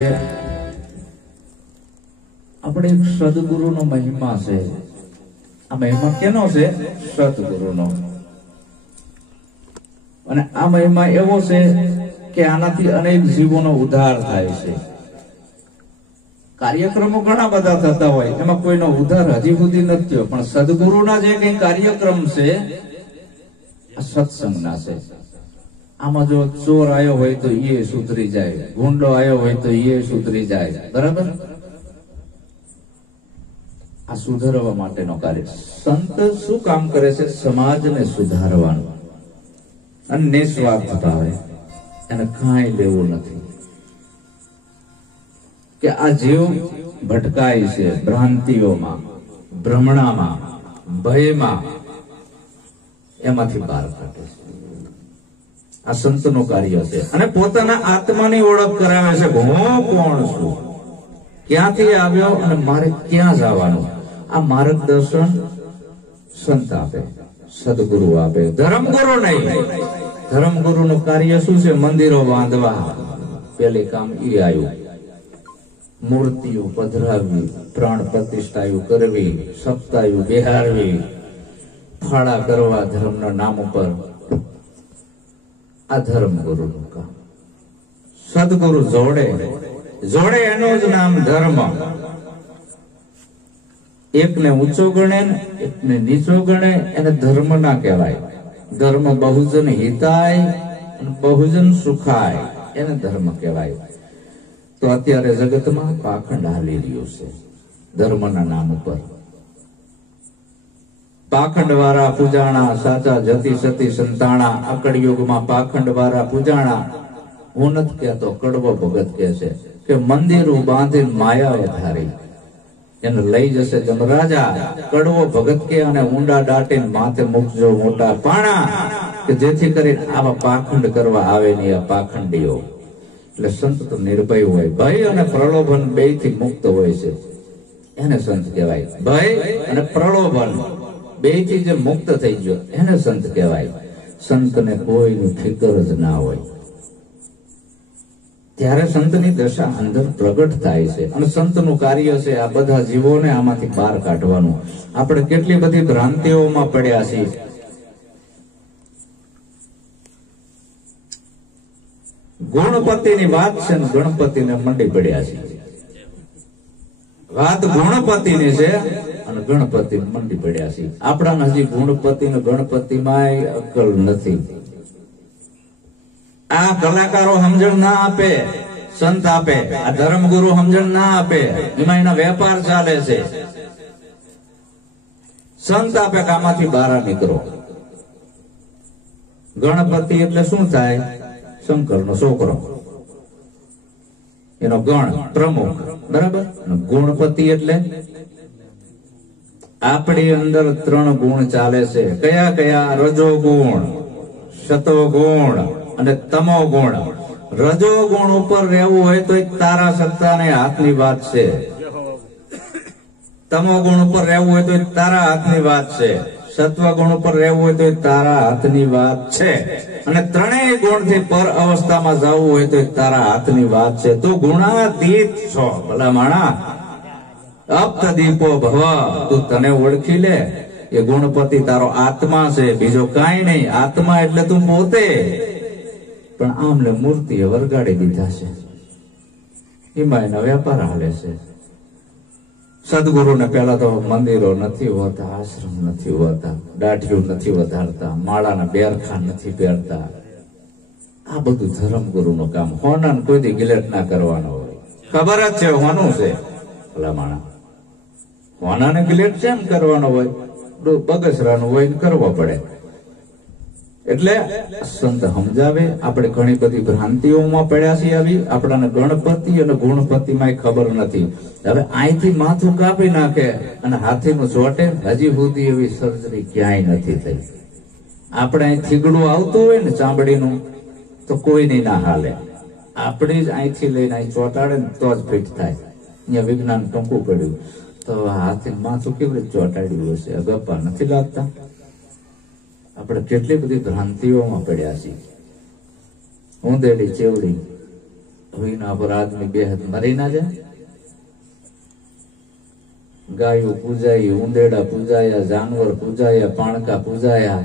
આપણે એક સદગુરુનો મહિમા છે. આ મહિમા કેનો છે? સદગુરુનો. અને આ મહિમા એવો છે કે આનાથી અનેક જીવોનો ઉદ્ધાર થાય છે. કાર્યક્રમો ઘણા બધા થતા હોય, એમાં કોઈનો ઉદ્ધાર હજી સુધી નથી થયો, પણ સદગુરુના જે કઈ કાર્યક્રમ છે આ સત્સંગના છે. આમાં જો ચોર આવ્યો હોય તો એ સુધરી જાય, ગુંડો આવ્યો હોય તો એ સુધરી જાય. બરાબર? આ સુધારવા માટેનો કાર્ય. સંત શું કામ કરે છે? સમાજને સુધારવાનું. અને નિસ્વાર્થ ભાવે, એને કાંઈ લેવું નથી કે આ જીવ ભટકાય છે ભ્રાંતિઓમાં, ભ્રમણામાં, ભયમાં, એમાંથી બહાર કાઢે છે. આ સંતનું કાર્ય છે. અને પોતાના આત્માની ઓળખ કરાવે છે. હું કોણ છું, ક્યાંથી આવ્યો અને મારે ક્યાં જવાનું. આ માર્ગદર્શન સંત આપે, સદગુરુ આપે, ધર્મગુરુ નહીં. ધર્મગુરુનું કાર્ય શું છે? મંદિરો બાંધવા. પેલે કામ એ આવ્યું. મૂર્તિઓ પધરાવવી, પ્રાણ પ્રતિષ્ઠાઓ કરવી, સપ્તાહો બેહારવી, ફાળા કરવા ધર્મના નામ ઉપર. આ ધર્મગુરુનું કામ. સદગુરુ જોડે જોડે એનું જ નામ ધર્મ. એકને ઊંચો ગણે, એકને નીચો ગણે, એને ધર્મ ના કહેવાય. ધર્મ બહુજન હિતાય અને બહુજન સુખાય, એને ધર્મ કહેવાય. તો અત્યારે જગતમાં પાખંડ હાલી રહ્યું છે ધર્મના નામ ઉપર. પાખંડ વાળા પૂજાણા, સાચા જતી સતી સંતાણા. આ કળિયુગમાં પાખંડ વાળા પૂજાણા. હું નથી કહેતો, કડવો ભગત કહે છે કે મંદિરો બાંધીને માયા વધારી, એને લઈ જશે જમરાજા. કડવો ભગત કે અને ઊંડા દાટીને માથે મૂકજો મોટા પાણા, કે જેથી કરીને આવા પાખંડ કરવા આવે નહીં આ પાખંડીઓ. એટલે સંત તો નિર્ભય હોય, ભય અને પ્રલોભન બે થી મુક્ત હોય છે, એને સંત કહેવાય. ભય અને પ્રલોભન બે થી જે મુક્ત થઈ ગયો એને સંત કહેવાય. સંતને કોઈની ફિકર જ ના હોય, ત્યારે સંતની દશા અંદર પ્રગટ થાય છે. અને સંતનું કાર્ય છે આ બધા જીવોને આમાંથી બહાર કાઢવાનું. આપણે કેટલી બધી ભ્રાંતિઓમાં પડ્યા છીએ. ગુણપતિની વાત છે ને ગણપતિને મંડી પડ્યા છે. વાત ગુણપતિની છે અને ગણપતિ મંડી પડ્યા છે. આપણા હજી ગુણપતિ ને ગણપતિમાં અક્કલ નથી. આ કલાકારો સમજણ ના આપે, સંત આપે. આ ધર્મગુરુ સમજણ ના આપે, એમાં એના વેપાર ચાલે છે. સંત આપે કે આમાંથી બહાર નીકળો. ગણપતિ એટલે શું થાય? શંકરનો છોકરો, એનો ગણ પ્રમુખ. બરાબર? ગુણપતિ એટલે આપણી અંદર 3 ગુણ ચાલે છે. કયા કયા? રજો ગુણ, સતો ગુણ અને તમો ગુણ. રજો ગુણ ઉપર રહેવું હોય તો તારા સત્તાને હાથની વાત છે. તમો ગુણ ઉપર રહેવું હોય તો તારા હાથની વાત છે. સત્વ ગુણ ઉપર રહેવું હોય તો તારા હાથની વાત છે. અને 3 ગુણથી પર અવસ્થામાં જવું હોય તો તારા હાથની વાત છે. તું ગુણાતીત છો ભલા માણા. અપ્ત દીપો ભવ. તું તને ઓળખી લે. એ ગુણપતિ તારો આત્મા છે, બીજો કાંઈ નહીં. આત્મા એટલે તું પોતે. પણ આમને મૂર્તિએ વરગાડી દીધા છે, એમાં એના વેપાર હાલે છે. સદગુરુને પેલા તો મંદિરો નથી હોતા, આશ્રમ નથી હોતા, દાઢીઓ નથી વધારતા, માળાના બેરખા નથી પહેરતા. આ બધું ધર્મગુરુનું કામ. હોનાને કોઈ ગિલેટ ના કરવાનો હોય. ખબર જ છે હોનું છે ભલા માણા. હોનાને ગિલેટ કેમ કરવાનો હોય? બગસરાનું હોય કરવો પડે. એટલે સંત સમજાવે. આપણે ઘણી બધી ભ્રાંતિઓમાં પડ્યા છીએ. આવી આપણાને ગણપતિ અને ગુણપતિમાં ખબર નથી. હવે અહીંથી માથું કાપી નાખે અને હાથીનું ચોટે, હજી સુધી એવી સર્જરી ક્યાંય નથી થઈ. આપણે અહીં થીગડું આવતું હોય ને ચામડીનું, તો કોઈની ના હાલે. આપણી જ અહીંથી લઈને અહીં ચોટાડે ને તો જ ફિટ થાય. અહીંયા વિજ્ઞાન ટૂંકું પડ્યું તો હાથી માથું કેવી રીતે ચોટાડ્યું હશે? અગપ્પા નથી લાગતા? આપણે કેટલી બધી ભ્રાંતિઓમાં પડ્યા છીએ. ઊંધેડી ચેવડી એના પર આદમી બે હાથ મરી ના જાય? ગાયો પૂજાઈ, ઉંદેડા પૂજાયા, જાનવર પૂજાયા, પાણકા પૂજાયા.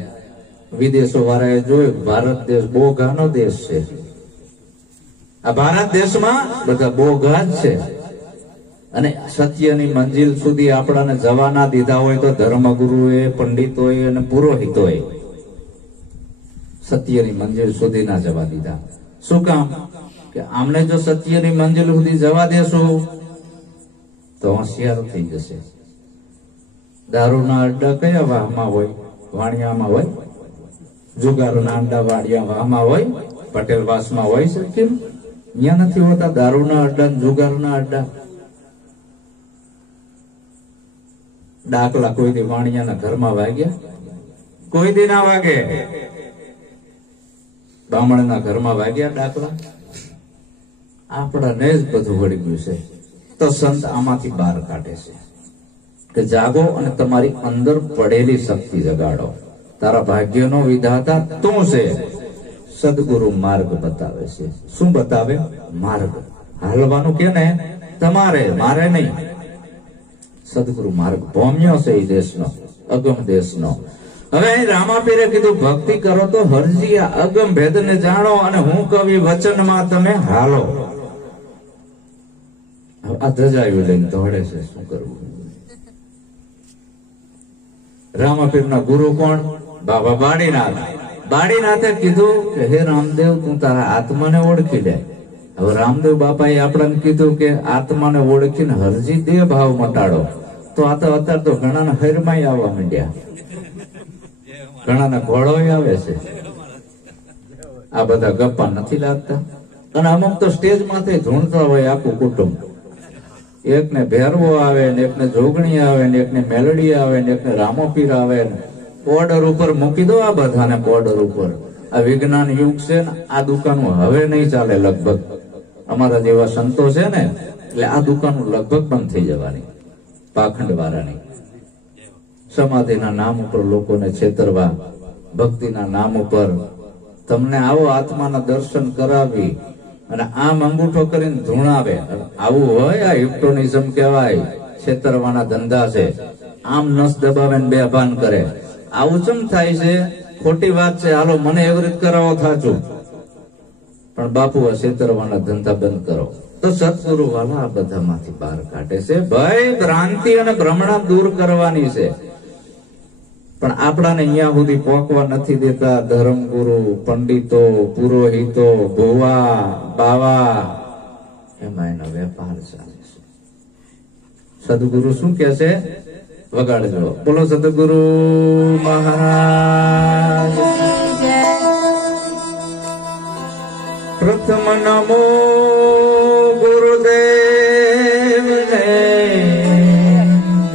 વિદેશો વાળાએ જોયું ભારત દેશ બોઘાનો દેશ છે. આ ભારત દેશમાં બધા બોઘા જ છે. અને સત્યની મંજિલ સુધી આપણાને જવા ના દીધા હોય તો ધર્મગુરુએ, પંડિતોએ અને પુરોહિતોએ સત્યની મંજિલ સુધી ના જવા દીધા. શું કામ? કે આમને જો સત્યની મંજિલ સુધી જવા દેશું તો હોશિયાર થઈ જશે. દારૂના અડ્ડા કયા વાહમાં હોય? વાણિયામાં હોય. જુગારના અડ્ડા વાણિયા વાહમાં હોય, પટેલવાસમાં હોય છે. કેમ અહીંયા નથી હોતા દારૂના અડ્ડા, જુગારના અડ્ડા? ડાકલા કોઈ દી વાણિયાના ઘરમાં વાગ્યા? કોઈ દી ના વાગે. બામણના ઘરમાં વાગ્યા ડાકલા? આપણાને જ બધું વળી ગયું છે. તો સંત આમાંથી બહાર કાઢે છે કે જાગો અને તમારી અંદર પડેલી શક્તિ જગાડો. તારા ભાગ્યનો વિધાતા તું છે. સદગુરુ માર્ગ બતાવે છે. શું બતાવે? માર્ગ. હાલવાનું કે ને તમારે, મારે નહીં. સદગુરુ માર્ગ ભોમ્યો છે એ દેશનો, અગમ દેશનો. હવે અહીં રામાપીરે કીધું ભક્તિ કરો તો હરજી આ અગમ ભેદને જાણો અને હું કવિ વચનમાં તમે હાલો. આ ધજાયું લઈને દોડે છે, શું કરવું? રામાપીરના ગુરુ કોણ? બાબા બાળીનાથ. બાળીનાથે કીધું કે હે રામદેવ, તું તારા આત્માને ઓળખી લે. હવે રામદેવ બાપાએ આપણને કીધું કે આત્માને ઓળખીને હરજી દેહ ભાવ મટાડો. તો આ તો અત્યારે તો ઘણાના હૈરમાય આવવા માંડ્યા, ઘણાના ઘોડોય આવે છે. આ બધા ગપ્પા નથી લાગતા. અને અમુક તો સ્ટેજ માથે ધૂણતા હોય આખું કુટુંબ. એકને ભેરવો આવે ને, એકને જોગણી આવે ને, એકને મેલડી આવે ને, એકને રામોપીર આવે ને. બોર્ડર ઉપર મૂકી દો આ બધાને, બોર્ડર ઉપર. આ વિજ્ઞાન યુગ છે ને, આ દુકાનો હવે નહીં ચાલે લગભગ. અમારા જેવા સંતો છે ને, એટલે આ દુકાનો લગભગ બંધ થઈ જવાની, પાખંડ વાળાની. સમાધિના નામ ઉપર લોકોને છેતરવા, ભક્તિના નામ ઉપર તમને આવો આત્માના દર્શન કરાવી અને આમ અંગૂઠો કરીને ધૂણાવે. આવું હોય આ હિપ્નોટિઝમ કહેવાય. છેતરવાના ધંધા છે. આમ નસ દબાવે ને બેભાન કરે. આવું ચમ થાય છે? ખોટી વાત છે. હાલો મને એવી રીત કરાવો થાચું, પણ બાપુ આ છેતરવાના ધંધા બંધ કરો. તો સદગુરુ વાલા આ બધામાંથી બહાર કાઢે છે. ભય, ભ્રાંતિ અને ભ્રમણા દૂર કરવાની છે. પણ આપણાને અહીંયા સુધી પહોંચવા નથી દેતા ધર્મગુરુ, પંડિતો, પુરોહિતો, ભુવા, બાવા. એમાં એનો વેપાર ચાલે છે. સદગુરુ શું કે છે? વગાડજો. બોલો સદગુરુ મહારાજ. પ્રથમ નમો ગુરુદેવને,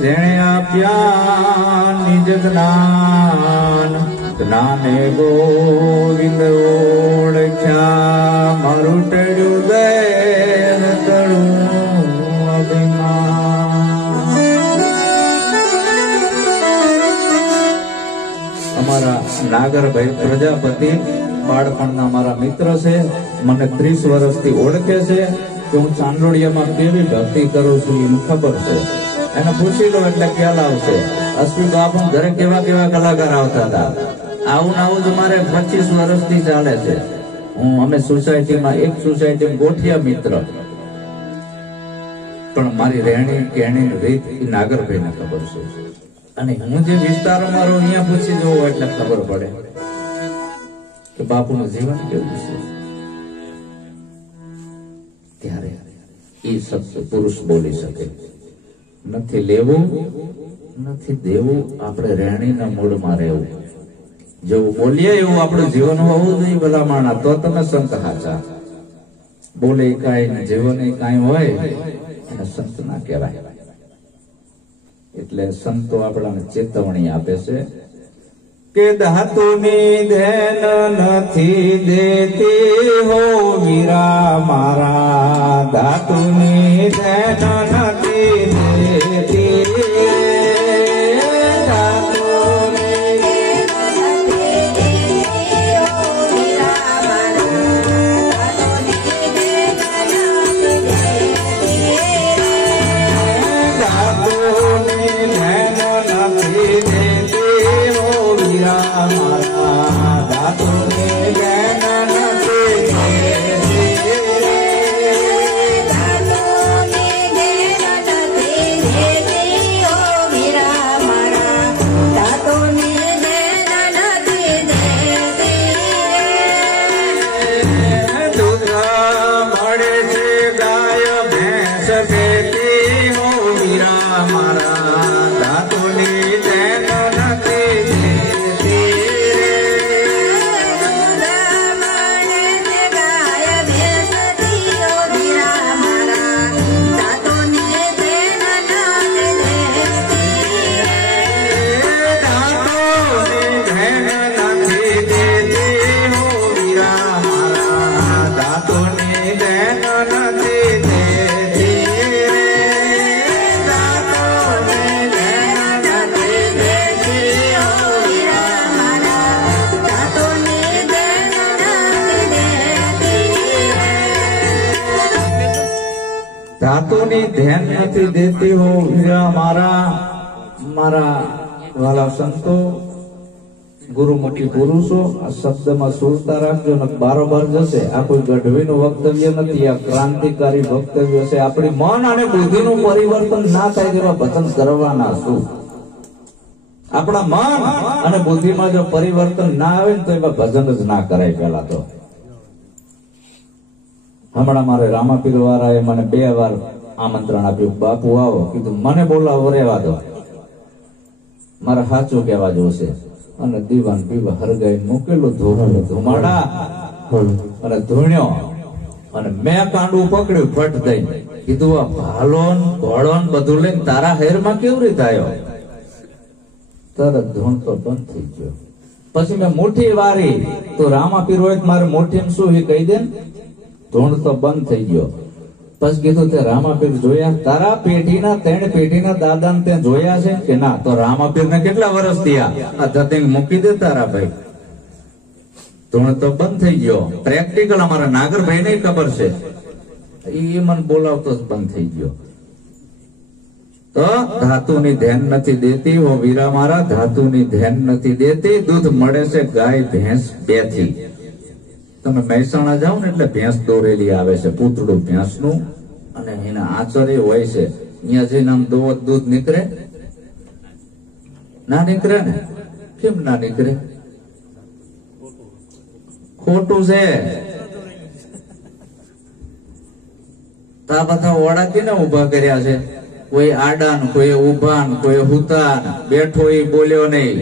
જેણે આપ્યા નિજ જ્ઞાન. જ્ઞાને ગોવિંદ ઓળખ્યા, મારું ટેડ્યું દેહ તળું અભિમાન. અમારા નાગરભાઈ પ્રજાપતિ બાળપણના મારા મિત્ર છે. મને 30 વર્ષથી ઓળખે છે કે હું ચાંદોડિયામાં કેવી ભક્તિ કરું છું એનું ખબર છે. એને પૂછી લો એટલે ખ્યાલ આવશે. અશ્વિન બાપુ ઘરે કેવા કેવા કલાકાર આવતા હતા. આવું ને આવું જ મારે 25 વર્ષથી ચાલે છે. અમે સોસાયટીમાં, એક સોસાયટીમાં ગોઠિયા મિત્ર, પણ મારી રહેણી કહેણી રીત એ નાગરભાઈને ખબર છે. અને હું જે વિસ્તારોમાં રહું અહીંયા પૂછી જોઉં એટલે ખબર પડે કે બાપુનું જીવન કેવું છે. ત્યારે એ શબ્દ પુરુષ બોલી શકે. નથી લેવું, નથી દેવું. આપણે રહેણીના મૂળમાં રહેવું. જેવું બોલીએ એવું આપણું જીવન હોવું જોઈએ. ભલા માણા તો તમે સંત હાચા. બોલે કાંઈ, જીવન કાંઈ હોય અને સંત ના કહેવાય. એટલે સંતો આપણને ચેતવણી આપે છે કે ધાતુની ધ્યાન નથી દેતી હો વીરા મારા. ધાતુની ધ્યાન નથી દેતી, ધાતુની ધ્યાન નથી દેતી હો વીરા મારા મારા વાલા સંતો ગુરુમુખી પુરુષો, આ શબ્દમાં સુરતા રાખજો ને બારોબાર જશે. આ કોઈ ગઢવીનું વક્તવ્ય નથી, આ ક્રાંતિકારી વક્તવ્ય છે. આપણી મન અને બુદ્ધિનું પરિવર્તન ના થાય તેવા ભજન કરવાના શું? આપણા મન અને બુદ્ધિમાં જો પરિવર્તન ના આવે ને તો એવા ભજન જ ના કરાય. પેલા તો હમણાં મારે રામાપીર વાળાએ મને 2 વાર આમંત્રણ આપ્યું, બાપુ આવો. કીધું મને બોલાવો, રેવા દો, મારે સાચું કહેવા જોશે. અને દીવાન પીવા હરગાઈ મૂકેલું ધોરણ ધુમાડા અને ધૂણ્યો અને મેં કાંડું પકડ્યું ફટ દઈને. કીધું આ ભાલોન ઘોડોન બધું લઈને તારા હેરમાં કેવી રીતે આવ્યો? તરત ધૂણ તો બંધ થઈ ગયો. પછી મેં મુઠ્ઠી વારી તો રામાપીર હોય મારે મુઠ્ઠી શું એ કહી દે, ધૂણ તો બંધ થઈ ગયો. પછી કીધું તે રામાપીર જોયા? તારા પેઢીના 3 પેઢીના દાદાને તે જોયા છે કે ના? તો રામાપીરને કેટલા વર્ષ થયા? આ ધતિંગ મૂકી દે તારા ભાઈ. ધૂણ તો બંધ થઈ ગયો. પ્રેક્ટિકલ અમારા નાગરભાઈ ને ખબર છે, એ મને બોલાવતો જ બંધ થઈ ગયો. તો ધાતુની ધ્યાન નથી દેતી હો વીરા મારા, ધાતુની ધ્યાન નથી દેતી. દૂધ મળે છે ગાય ભેંસ 2 થી. તમે મહેસાણા જાઓ ને એટલે ભેંસ દોરેલી આવે છે, પૂતળું ભેંસનું, અને એના આચરે હોય છે. અહીંયા જઈને આમ દોવો દૂધ નીકળે? ના નીકળે ને. કેમ ના નીકળે? ખોટું છે. તો આ બધા ઓળા કેને ઉભા કર્યા છે? કોઈ આડાન, કોઈ ઉભાન, કોઈ હુતાન. બેઠો એ બોલ્યો નહીં,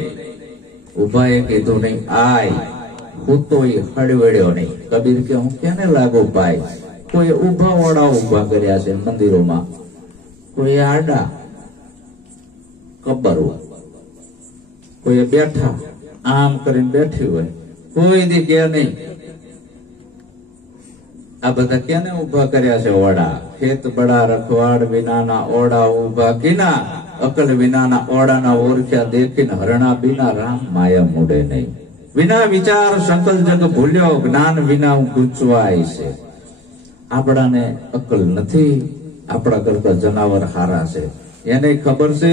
ઉભા એ કીધું નહીં આય, હુતો એ હળવેડ્યો નહીં. કબીર કે હું ક્યાંને લાગુ ભાઈ? કોઈ ઉભા ઓળા ઉભા કર્યા છે મંદિરોમાં, કોઈ આડા કબરો, કોઈ બેઠા આમ કરીને બેઠી હોય, કોઈ દી કે નહીં. આ બધા કેને ઉભા કર્યા છે ઓડા? ખેત બડા રખવાડ વિનાના ઓડા ઉભા કીના, અકલ વિનાના ઓડાના ઓરખ્યા દેખીને હરણા બીના રામ માયા મૂડે નહીં. વિના વિચાર સકલ જગ ભૂલ્યો, જ્ઞાન વિના ગૂંચવાય છે. આપણાને અકલ નથી, આપણા કરતા જનાવર હારા છે. એને ખબર છે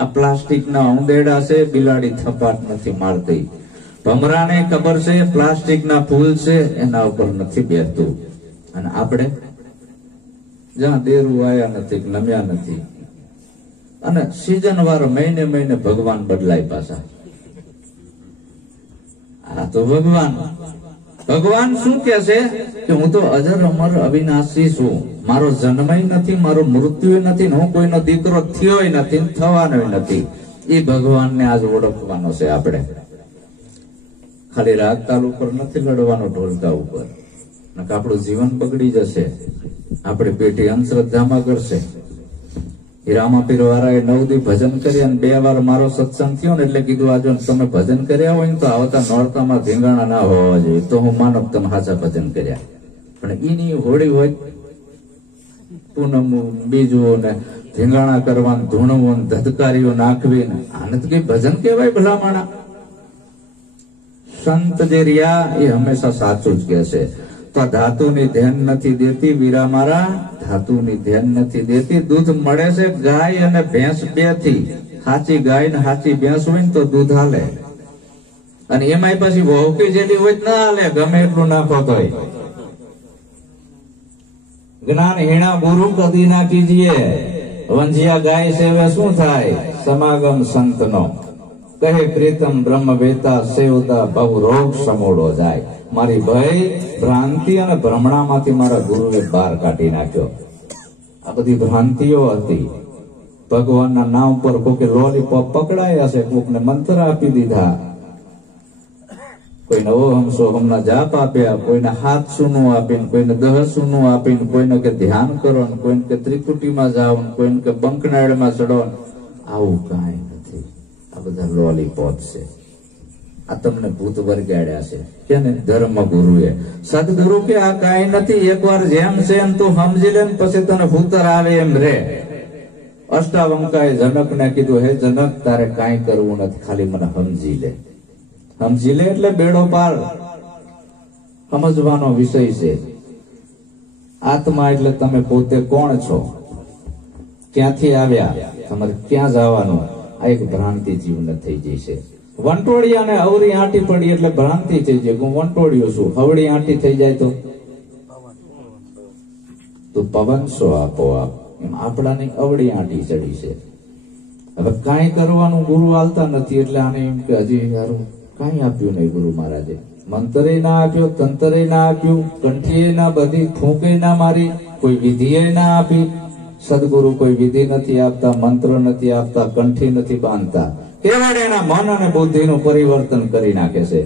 આ પ્લાસ્ટિકના ઉંદેડા છે, બિલાડી થપાટ નથી મારતી. ભમરાને ખબર છે પ્લાસ્ટિકના ફૂલ છે, એના ઉપર નથી બેસતું. અને આપણે જ્યાં દેરું આયા નથી, નમ્યા નથી. અને સીઝન વાર મહિને મહિને ભગવાન બદલાય પાછા. આ તો ભગવાન શું કે છે કે હું તો અજર અમર અવિનાશી છું. મારો જન્મય નથી, મારો મૃત્યુ નથી, હું કોઈનો દીકરો થયોય નથી, થવાનો નથી. એ ભગવાનને આજ ઓળખવાનો છે. આપણે ખાલી રાગતાલ ઉપર નથી લડવાનો, ઢોલકા ઉપર. આપણું જીવન બગડી જશે. આપણે પેઢી અંધશ્રદ્ધામાં કરશે. રામાપીર વાળાએ 9 દી ભજન કર્યા અને 2 વાર મારો સત્સંગ થયો ને એટલે કીધું આજો તમે ભજન કર્યા હોય ને તો આવતા નોરતામાં ધીંગાણા ના હોવા જોઈએ. તો હું માનવ તમે સાચા ભજન કર્યા. પણ એની હોળી હોય પૂનમ બીજું ને ધીંગાણા કરવાનું, ધૂણવું, ધધકારીઓ નાખવી ને, આને તો કઈ ભજન કહેવાય ભલામણા? સંત જે રહ્યા એ હંમેશા સાચું જ કહે છે. તો ધાતુની ધ્યાન નથી દેતી વીરા મારા, ધાતુની ધ્યાન નથી દેતી. દૂધ મળે છે ગાય અને ભેંસ 2 થી. સાચી ગાય ને સાચી ભેંસ હોય ને તો દૂધ હાલે. અને એમાંય પછી વહુકી જેટલી હોય ના હાલે, ગમે એટલું નાખો તોય. જ્ઞાન હીણા ગુરુ કદી ના કીજીએ, વંજિયા ગાય સેવે શું થાય? સમાગમ સંતનો કહે પ્રીતમ બ્રહ્મ વેતા સેવતા બહુ રોગ સમોડો જાય. મારી ભય ભ્રાંતિ અને ભ્રમણામાંથી મારા ગુરુએ બહાર કાઢી નાખ્યો. આ બધી ભ્રાંતિઓ હતી. ભગવાનના નામ પર કોકે લોલીપોપ પકડાયા છે, કોકને મંત્ર આપી દીધા, કોઈને ઓહમ સોહમના જાપ આપ્યા, કોઈને હાથ સૂનું આપીને, કોઈને 10 સૂનું આપીને, કોઈને કે ધ્યાન કરો, કોઈને કે ત્રિકુટીમાં જાઓ, કોઈને કે બંકનાળમાં ચડો. આવું કાંઈ નથી. આ બધા લોલીપોપ છે. આ તમને ભૂત વર્ગાડ્યા છે. કેને? ધર્મ ગુરુએ. સદગુરુ કે આ કાંઈ નથી, એકવાર જેમ છે એમ તું સમજી લે, પછી તને ભૂતર આવે એમ રે. અષ્ટાવંકાએ જનકને કીધું, હે જનક તારે કાંઈ કરવું નથી, ખાલી મને સમજી લે. સમજી લે એટલે બેડો પાર. સમજવાનો વિષય છે. આત્મા એટલે તમે પોતે કોણ છો, ક્યાંથી આવ્યા, તમારે ક્યાં જવાનું, આ એક ભ્રાંતિ જીવને થઈ જશે. વંટોળિયાને અવળી આંટી પડી એટલે ભ્રાંતિ થઈ જાય. હું વંટોળિયો છું, અવળી આંટી થઈ જાય તો પવન શો આપોઆપ. એમ આપણાની અવળી આંટી ચડી છે. હવે કાંઈ કરવાનું ગુરુ હાલતા નથી એટલે આને એમ કે હજી સારું કાંઈ આપ્યું નહીં ગુરુ મહારાજે. મંતરે ના આપ્યો, તંતરે ના આપ્યું, કંઠીએ ના બધી, ફૂંકે ના મારી, કોઈ વિધિએ ના આપી. સદગુરુ કોઈ વિધિ નથી આપતા, મંત્ર નથી આપતા, કંઠી નથી બાંધતા. કેવળ એના મન અને બુદ્ધિનું પરિવર્તન કરી નાખે છે.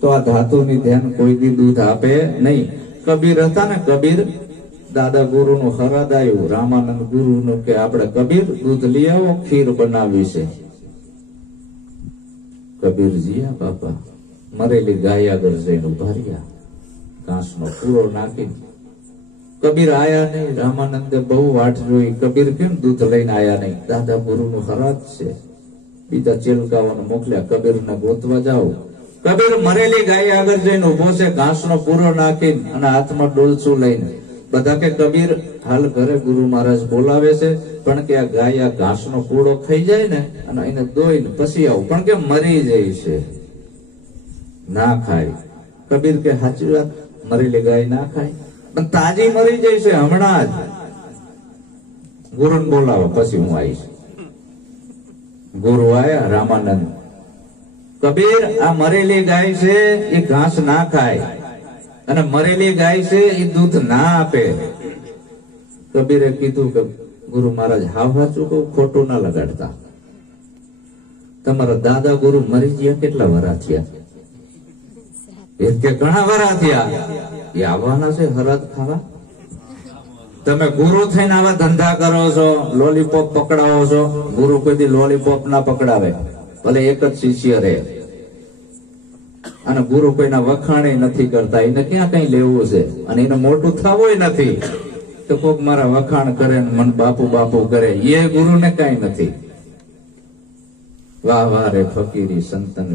તો આ ધાતુની ધ્યાન કોઈ દી દૂધ આપે નહીં. કબીર હતા ને, કબીર દાદા ગુરુનું હરાદ આવ્યું, રામાનંદ ગુરુનું કે આપણે કબીર દૂધ લઈ આવો, ખીર બનાવી છે. કબીરજી આ બાપા મરેલી ગાય આગળ જઈને ઉભા રહ્યા, કાંસનો પૂરો નાખીને. કબીર આયા નહીં. રામાનંદે બહુ વાટ જોઈ, કબીર કેમ દૂધ લઈને આયા નહીં? દાદા ગુરુનું હરાદ છે. બીજા ચેલકાઓને મોકલ્યા, કબીરને ગોતવા જાઓ. કબીર મરેલી ગાય આગળ જઈને ઉભો છે, ઘાસનો પૂરો નાખીને અને હાથમાં ડોલચું લઈને. બધા કે કબીર હાલ ઘરે ગુરુ મહારાજ બોલાવે છે, પણ કે આ ગાય આ ઘાસનો પૂળો ખાઈ જાય ને અને એને દોઈને પછી આવું, પણ કે મરી જાય છે. ના ખાય. કબીર કે સાચી વાત, મરેલી ગાય ના ખાય, પણ તાજી મરી જાય છે હમણાં જ. ગુરુને બોલાવો પછી હું આવીશ. ગુરુ આયા, રામાનંદ. કબીર આ મરેલી ગાય છે એ ઘાસ ના ખાય, અને મરેલી ગાય છે એ દૂધ ના આપે. કબીરે કીધું કે ગુરુ મહારાજ હાવ સાચું કહું, ખોટું ના લગાડતા. તમારા દાદા ગુરુ મરી ગયા કેટલા વરા થયા? કે ઘણા વરા થયા. એ આવવાના છે હરાદ ખાવા? તમે ગુરુ થઈને આવા ધંધા કરો છો, લોલીપોપ પકડાવો છો. ગુરુ કોઈ દી લોલીપોપ ના પકડાવે, ભલે એક જ શિષ્ય રહે. અને ગુરુ કોઈના વખાણે નથી કરતા. એને ક્યાં કઈ લેવું છે, અને એને મોટું થવું નથી. તો કોક મારા વખાણ કરે ને મન બાપુ બાપુ કરે, એ ગુરુને કઈ નથી. વાહ વાહ રે ફકીરી સંતન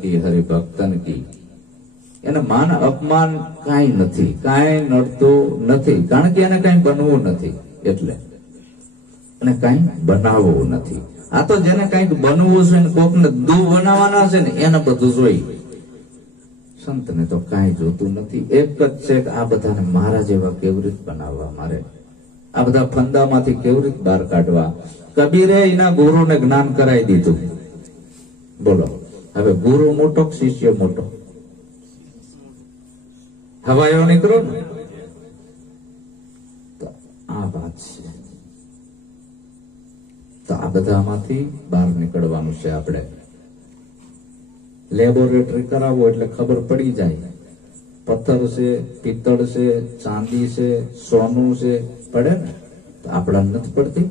કી હરિભક્તન કી. એને માન અપમાન કઈ નથી, કઈ નડતું નથી, કારણ કે એને કઈ બનવું નથી. એટલે અને કઈ બનાવવું નથી. આ તો જેને કઈક બનવું છે ને કોકને દુ બનાવવાના છે ને એને બધું જોઈ. સંતને તો કઈ જોતું નથી. એક જ છે કે આ બધાને મારા જેવા કેવી રીતે બનાવવા, મારે આ બધા ફંદામાંથી કેવી રીતે બહાર કાઢવા. કબીરે એના ગુરુને જ્ઞાન કરાવી દીધું. બોલો હવે ગુરુ મોટો શિષ્ય મોટો? હવાયો નીકળો ને. તો આ વાત છે. તો આ બધામાંથી બહાર નીકળવાનું છે. આપણે લેબોરેટરી કરાવો એટલે ખબર પડી જાય. પથ્થર છે, પિત્તળ છે, ચાંદી છે, સોનું છે, પડે ને. તો આપણાને નથી પડતી.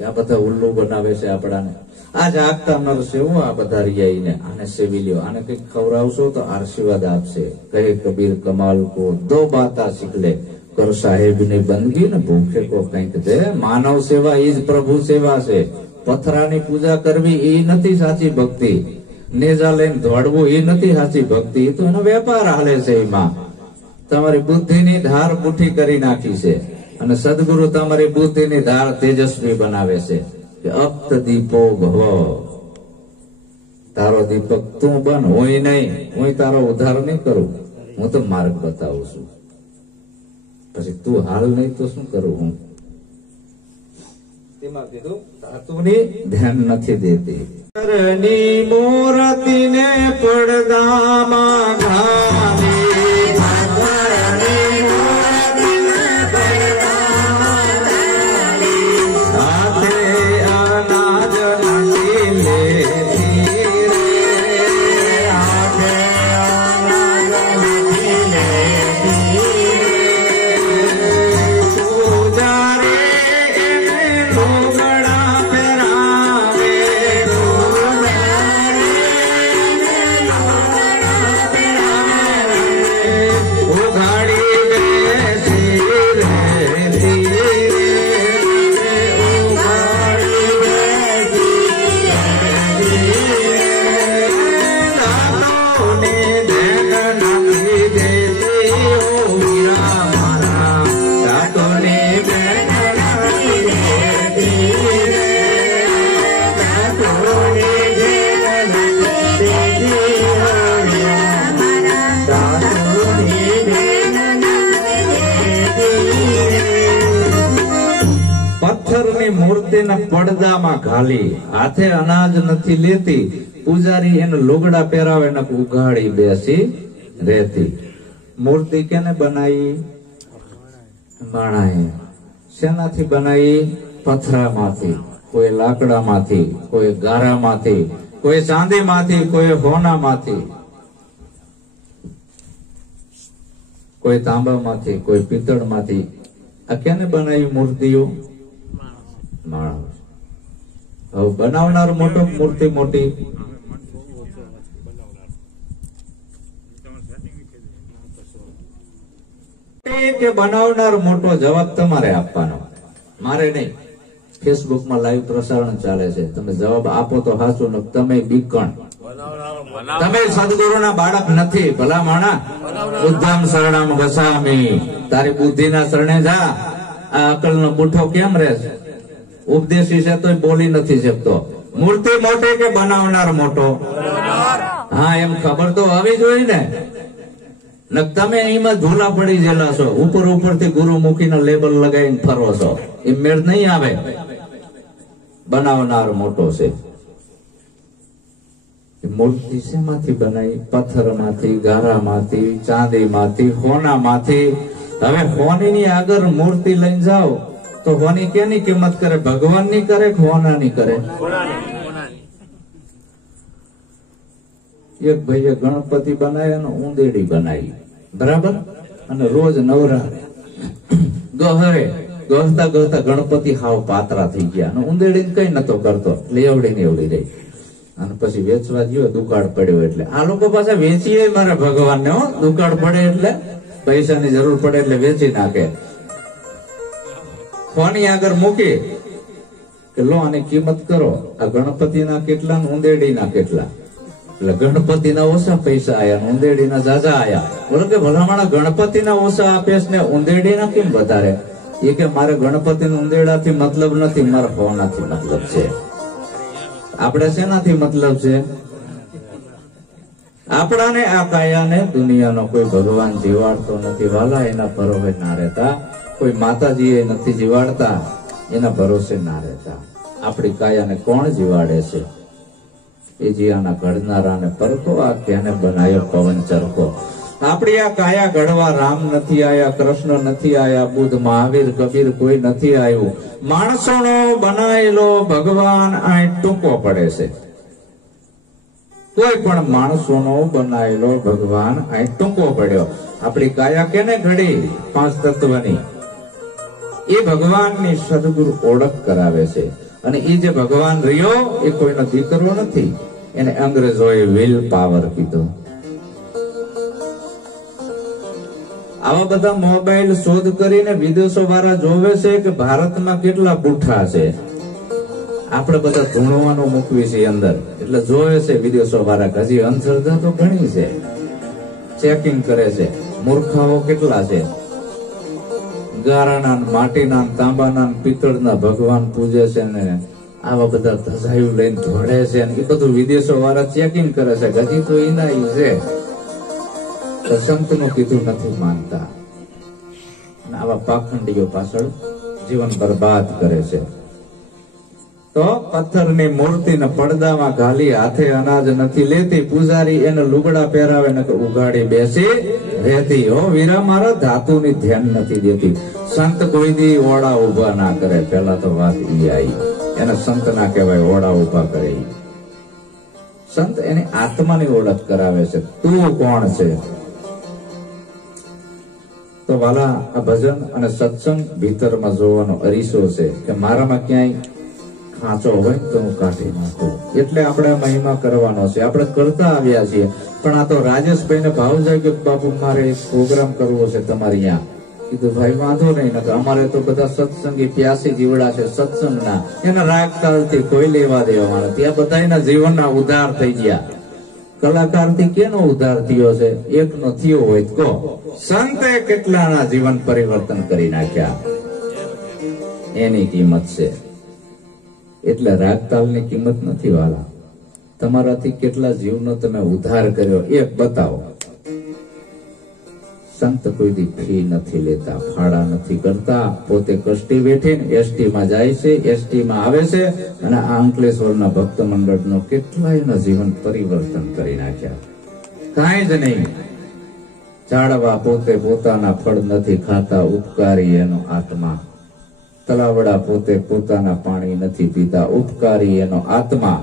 આ બધા ઉલ્લુ બનાવે છે આપણાને. આ જાગતા નર સેવો આ બધા રિયાઈને. આને સેવી લ્યો, આને કઈક ખવડાવશો તો આશીર્વાદ આપશે. કહે કબીર કમાલ કો દો બાતા શીખ લે, કરો સાહેબ ની બંદગી ને ભૂખે કો કંઈક દે. માનવ સેવા એ જ પ્રભુ સેવા છે. પથરાની પૂજા કરવી એ નથી સાચી ભક્તિ. નેજા લઈને દોડવું એ નથી સાચી ભક્તિ. એ તો એનો વેપાર હાલે છે. એમાં તમારી બુદ્ધિની ધાર પુઠ્ઠી કરી નાખી છે. અને સદગુરુ તમારી બુદ્ધિની ધાર તેજસ્વી બનાવે છે. કે અપ્ત દીપો ભવ, તારો દીપક તું બન, હોય નહીં. હું તારો ઉદ્ધાર નહીં કરું, હું તો માર્ગ બતાવું છું. પછી તું હાલ નહીં તો શું કરું હું? તેમાં કીધું ધાતુની ધ્યાન નથી દેતી. મૂર્તિને પડદામાં ઘાલી, મૂર્તિના પડદામાં ઘાલી હાથે અનાજ નથી લેતી પૂજારી એને લુગડા પહેરાવે ને ઉઘાડી બેસી રહેતી. મૂર્તિ કેને બનાવી? માણાએ. શેનાથી બનાવી? પથરામાંથી, કોઈ લાકડામાંથી, કોઈ ગારામાંથી, કોઈ ચાંદીમાંથી, કોઈ હોનામાંથી, કોઈ તાંબામાંથી, કોઈ પિત્તળમાંથી. આ કેને બનાવી મૂર્તિઓ? માણસ. હવે બનાવનાર મોટો, મૂર્તિ મોટી? કે બનાવનાર મોટો? જવાબ તમારે આપવાનો, મારે નહીં. ફેસબુકમાં લાઈવ પ્રસારણ ચાલે છે, તમે જવાબ આપો તો હાચું, ને તમે બીકણ. તમે સદગુરુના બાળક નથી ભલા માણા. ઉદ્ધમ શરણમ ગસામી, તારી બુદ્ધિના શરણે જા. આ અકલનો બુઠ્ઠો કેમ રહે છે? ઉપદેશી છે તોય બોલી નથી શકતો. મૂર્તિ મોટી કે બનાવનાર મોટો? હા, એમ ખબર તો આવી જોઈએ ને. તમે અહીંમાં ઝૂલા પડી ગયેલા છો, ઉપર ઉપરથી ગુરુમુખીનો લેબલ લગાવીને ફરો છો, એ મેળ નહીં આવે. બનાવનાર મોટો છે. મૂર્તિ શેમાંથી બનાવી? પથ્થરમાંથી, ગારામાંથી, ચાંદીમાંથી, હોનામાંથી. હવે હોનીની આગળ મૂર્તિ લઈને જાઓ તો હોની કેની કિંમત કરે? ભગવાનની કરે કે હોનાની કરે? એક ભાઈએ ગણપતિ બનાવ્યા અને ઊંદેડી બનાવી, બરાબર? અને રોજ નવરા ગહરે ગહતા ગહતા ગણપતિ હાવ પાતરા થઈ ગયા અને ઊંદેડી કઈ નતો કરતો, એટલે એવડી ને એવડી રહી. અને પછી વેચવા ગયો, દુકાળ પડ્યો. એટલે આ લોકો પાછા વેચીએ મારા ભગવાન ને. દુકાળ પડે એટલે પૈસાની જરૂર પડે એટલે વેચી નાખે. ફોની આગળ મૂકી કે લો આની કિંમત કરો. આ ગણપતિના કેટલા, ઊંદેડીના કેટલા? એટલે ગણપતિના ઓછા પૈસા આયા, ઊંદેડીના જાજા આયા. બોલો કે ભલામણા ગણપતિના ઓછા આપે ને ઊંદેડીના કેમ વધારે? એ કે મારે ગણપતિના ઊંદેડાથી મતલબ નથી, મારા હોનાથી મતલબ છે. આપણે શેનાથી મતલબ છે? આપણાને આ કાયાને દુનિયાનો કોઈ ભગવાન જીવાડતો નથી વાલા, એના ભરોસે ના રહેતા. કોઈ માતાજી એ નથી જીવાડતા, એના ભરોસે ના રહેતા. આપણી કાયાને કોણ જીવાડે છે? એ જીયાના ઘડનારાને પરખો, આ ક્યાંને બનાયો પવન ચરખો. આપણી આ કાયા ઘડવા રામ નથી આયા, કૃષ્ણ નથી આયા, બુદ્ધ, મહાવીર, કબીર કોઈ નથી આવ્યું. માણસોનો બનાયેલો ભગવાન આ ટૂંકો પડે છે. કોઈ પણ માણસોનો બનાયેલો ભગવાન આ ટૂંકો પડ્યો. આપણી કાયા કેને ઘડી? 5 તત્વની. એ ભગવાનની સદગુરુ ઓળખ કરાવે છે. અને એ જે ભગવાન રહ્યો એ કોઈનો દીકરો નથી, એને અંગ્રેજોએ વિલ પાવર કીધો. આવા બધા મોબાઈલ શોધ કરીને વિદેશો વાળા જોવે છે કે ભારતમાં કેટલા બુઠ્ઠા છે. આપણે બધા ધૂણવાનું મૂકવી છે અંદર, એટલે જોવે છે વિદેશો વાળા હજી અંધશ્રદ્ધા તો ઘણી છે. ચેકિંગ કરે છે, મૂર્ખાઓ કેટલા છે. ગારાના, માટીના, તાંબાના, પિત્તળના ભગવાન પૂજે છે ને આવા બધા ધજાયું લઈને ધોડે છે. એ બધું વિદેશો વાળા ચેકિંગ કરે છે. હજી તો એના છે, સંતનું કીધું નથી માનતા. આવા પાખંડીઓ પાછળ જીવન બરબાદ કરે છે. તો પથ્થરની મૂર્તિને પડદામાં ઘાલી હાથે અનાજ નથી લેતી પૂજારી એને લુગડા પહેરાવે ને ઉઘાડી બેસી રહેતી. હો વીરા મારા, ધાતુની ધ્યાન નથી દેતી. સંત કોઈ દી ઓડા ઉભા ના કરે. પેલા તો વાત ઈ આવી, એને સંત ના કહેવાય, ઓડા ઉભા કરે. સંત એની આત્માની ઓળખ કરાવે છે, તું કોણ છે. તો વાલા, આ ભજન અને સત્સંગ ભીતરમાં જોવાનો અરીસો છે કે મારામાં ક્યાંય ખાંચો હોય તો હું કાઢી નાખું. એટલે આપણે મહિમા કરવાનો છે. આપણે કરતા આવ્યા છીએ. પણ આ તો રાજેશભાઈ ને ભાવ જાય કે બાપુ મારે એક પ્રોગ્રામ કરવો છે તમારી ત્યાં. કીધું ભાઈ વાંધો નહીં, નકર અમારે તો બધા સત્સંગી પ્યાસી જીવડા છે સત્સંગના, એના રાગ તાલથી કોઈ લેવા દેવા નથી. આ બધાના જીવનના ઉદ્ધાર થઈ ગયા. કલાકાર થી કેનો ઉદ્ધાર થયો છે? એકનો થયો હોય તો સંતે કેટલાના જીવન પરિવર્તન કરી નાખ્યા, એની કિંમત છે. એટલે રાગતાલની કિંમત નથી વાલા. તમારાથી કેટલા જીવનો તમે ઉદ્ધાર કર્યો એક બતાવો. સંત કોઈ દી ફી નથી લેતા, ભાડા નથી કરતા, પોતે કષ્ટી બેઠીને એસટી માં જાય છે, એસટી માં આવે છે અને આ અંકલેશ્વરના ભક્ત મંડળનો કેટલાયનો જીવન પરિવર્તન કરી નાખ્યા. કાંઈ જ નહીં. ઝાડવા પોતે પોતાના ફળ નથી ખાતા, ઉપકારી એનો આત્મા. તલાવડા પોતે પોતાના પાણી નથી પીતા, ઉપકારી એનો આત્મા.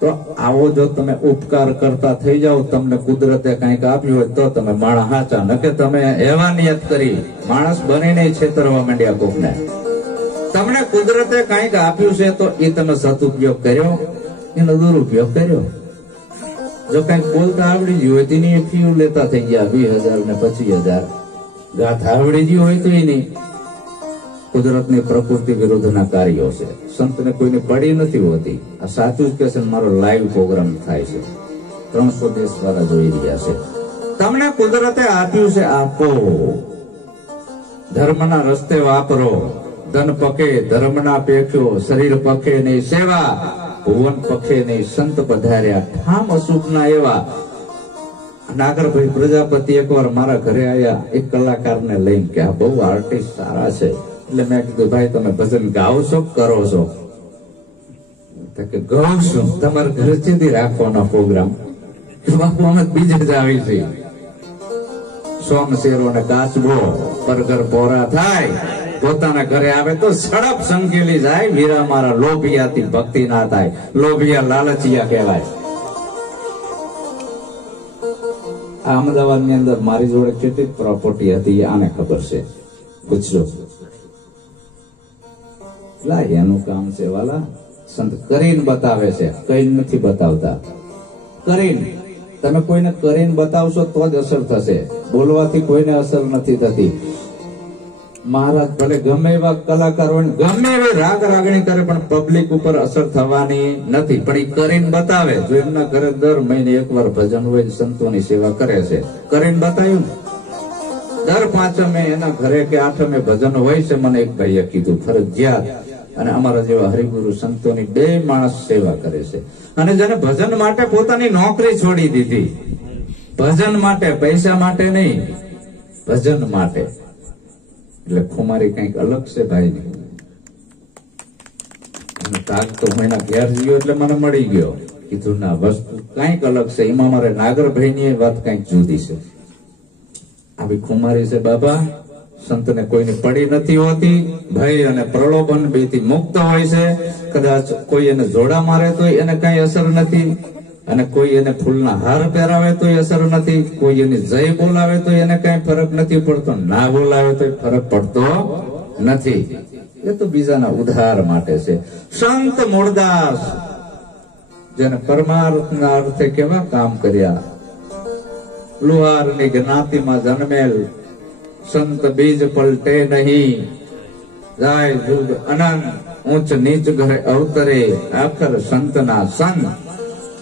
તો આવો જો તમે ઉપકાર કરતા થઈ જાઓ, તમને કુદરતે કંઈક આપ્યું હોય તો તમે માણસ હાચા, ન કે તમે એવા નિયત કરી માણસ બનીને છેતરવા માંડ્યા કોકને. તમને કુદરતે કંઈક આપ્યું છે તો એ તમે સદુપયોગ કર્યો, એનો દુરુપયોગ કર્યો. જો કઈક બોલતા આવડી ગયું હોય તેની ફી લેતા થઈ ગયા 20,000 ને 25,000. ગાથા આવડી ગયું હોય તો એ નહીં. કુદરતની પ્રકૃતિ વિરુદ્ધના કાર્યો છે. સંતને કોઈને પડી નથી હોતી. આ સાચું જ કે છે. મારો લાઈવ પ્રોગ્રામ થાય છે, 300 દેશ દ્વારા જોઈ રહ્યા છે. તમને કુદરતે આપ્યું છે, આપો. ધર્મના રસ્તે વાપરો. ધન પકે ધર્મના પેખ્યો, શરીર પકે નહીં સેવા, ભુવન પખે નહીં સંત પધાર્યા, ઠામ અસુખના એવા. નાગરભાઈ પ્રજાપતિ એકવાર મારા ઘરે આવ્યા, એક કલાકારને લઈને કે આ બહુ આર્ટિસ્ટ સારા છે. એટલે મેં કીધું ભાઈ તમે ભજન ગાઓ છો કરો છો? કે ગાઉં છું. તમારે ઘરે ચેથી રાખવાનો પ્રોગ્રામ? બાપુ અમે બીજે જ આવી છે. સોમશેરો ને કાચબો પરગર પોરા થાય, પોતાના ઘરે આવે તો સડપ સંકેલી જાય. વીરા મારા લોભિયાથી ભક્તિ ના થાય, લોભિયા લાલચિયા કહેવાય. આ અમદાવાદ ની અંદર મારી જોડે કેટલી પ્રોપર્ટી હતી આને ખબર છે, પૂછજો. એનું કામ છે વાલા, સંત કરીને બતાવે છે, કઈ નથી બતાવતા. કરીને તમે કોઈને કરીને બતાવશો તો જ અસર થશે, બોલવાથી કોઈને અસર નથી થતી. મહારાજ ભલે ગમે એવા કલાકાર હોય, ગમે એવી રાગ રાગણી કરે, પણ પબ્લિક ઉપર અસર થવાની નથી. પણ એ કરીને બતાવે. જો એમના ઘરે દર મહિને એકવાર ભજન હોય, સંતોની સેવા કરે છે, કરીને બતાવ્યું. દર પાંચમે એના ઘરે કે આઠમે ભજન હોય છે. મને એક ભાઈએ કીધું ફરજિયાત. અને અમારા જેવા હરિગુરુ સંતોની 2 માણસ સેવા કરે છે. અને જેને ભજન માટે પોતાની નોકરી છોડી દીધી, ભજન માટે, પૈસા માટે નહીં, ભજન માટે. એટલે ખુમારી કઈક અલગ છે ભાઈ. તાક તો મહિના ઘેર ગયો એટલે મને મળી ગયો. કીધું ના, વસ્તુ કઈક અલગ છે. એમાં મારે નાગરભાઈ ની વાત કઈક જુદી છે. આવી ખુમારી છે બાબા. સંતને કોઈની પડી નથી હોતી. ભય અને પ્રલોભન બેથી મુક્ત હોય છે. કદાચ કોઈ એને જોડા મારે તો એને કઈ અસર નથી, અને કોઈ એને ફૂલના હાર પહેરાવે તો અસર નથી, કોઈ એની જય બોલાવે તો એને કઈ ફરક નથી પડતો, ના બોલાવે તો ફરક પડતો નથી. એ તો બીજાના ઉદ્ધાર માટે છે. સંત મૂળદાસ જેને પરમાર્થના અર્થે કેવા કામ કર્યા. લુહારની જ્ઞાતિમાં જન્મેલ સંત બીજ પલટે નહીં, જાય જુગ અનંત, ઊંચ નીચ ઘરે અવતરે, આખર સંતના સંત.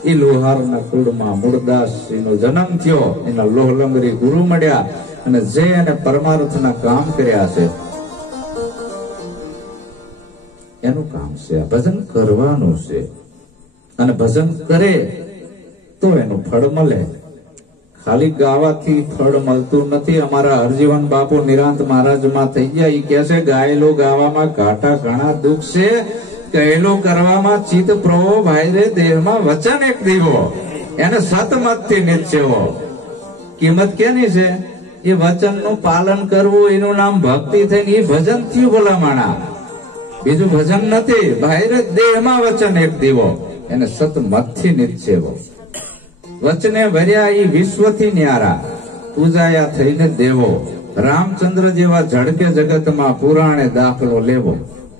એ લુહારના કુળમાં મૂળદાસજીનો જન્મ થયો. એના લોહલંગરી ગુરુ મળ્યા, અને જે એને પરમાર્થના કામ કર્યા છે એનું કામ છે. ભજન કરવાનું છે, અને ભજન કરે તો એનું ફળ મળે. ખાલી ગાવાથી ફળ મળતું નથી. અમારા હરજીવન બાપુ નિરાંત મહારાજમાં થઈ ગયા. એ કે છે ગાયેલું ગાવામાં ઘાટા ઘણા દુઃખ છે, કહેલું કરવામાં ચિત્ત પ્રવો, ભાઈ રે દેહમાં વચન એક દીવો, એને સતમતથી નિશ્ચેવો. કિંમત કેની છે? એ વચનનું પાલન કરવું, એનું નામ ભક્તિ થઈને એ ભજન થયું ભલામણા. બીજું ભજન નથી. ભાઈ રે દેહમાં વચન એક દીવો, એને સતમતથી નિશ્ચેવો. વચને ભર્યા ઈ વિશ્વથી ન્યારા, પૂજાયા થઈને દેવો. રામચંદ્ર જેવા ઝડકે જગતમાં, પુરાણે દાખલો લેવો.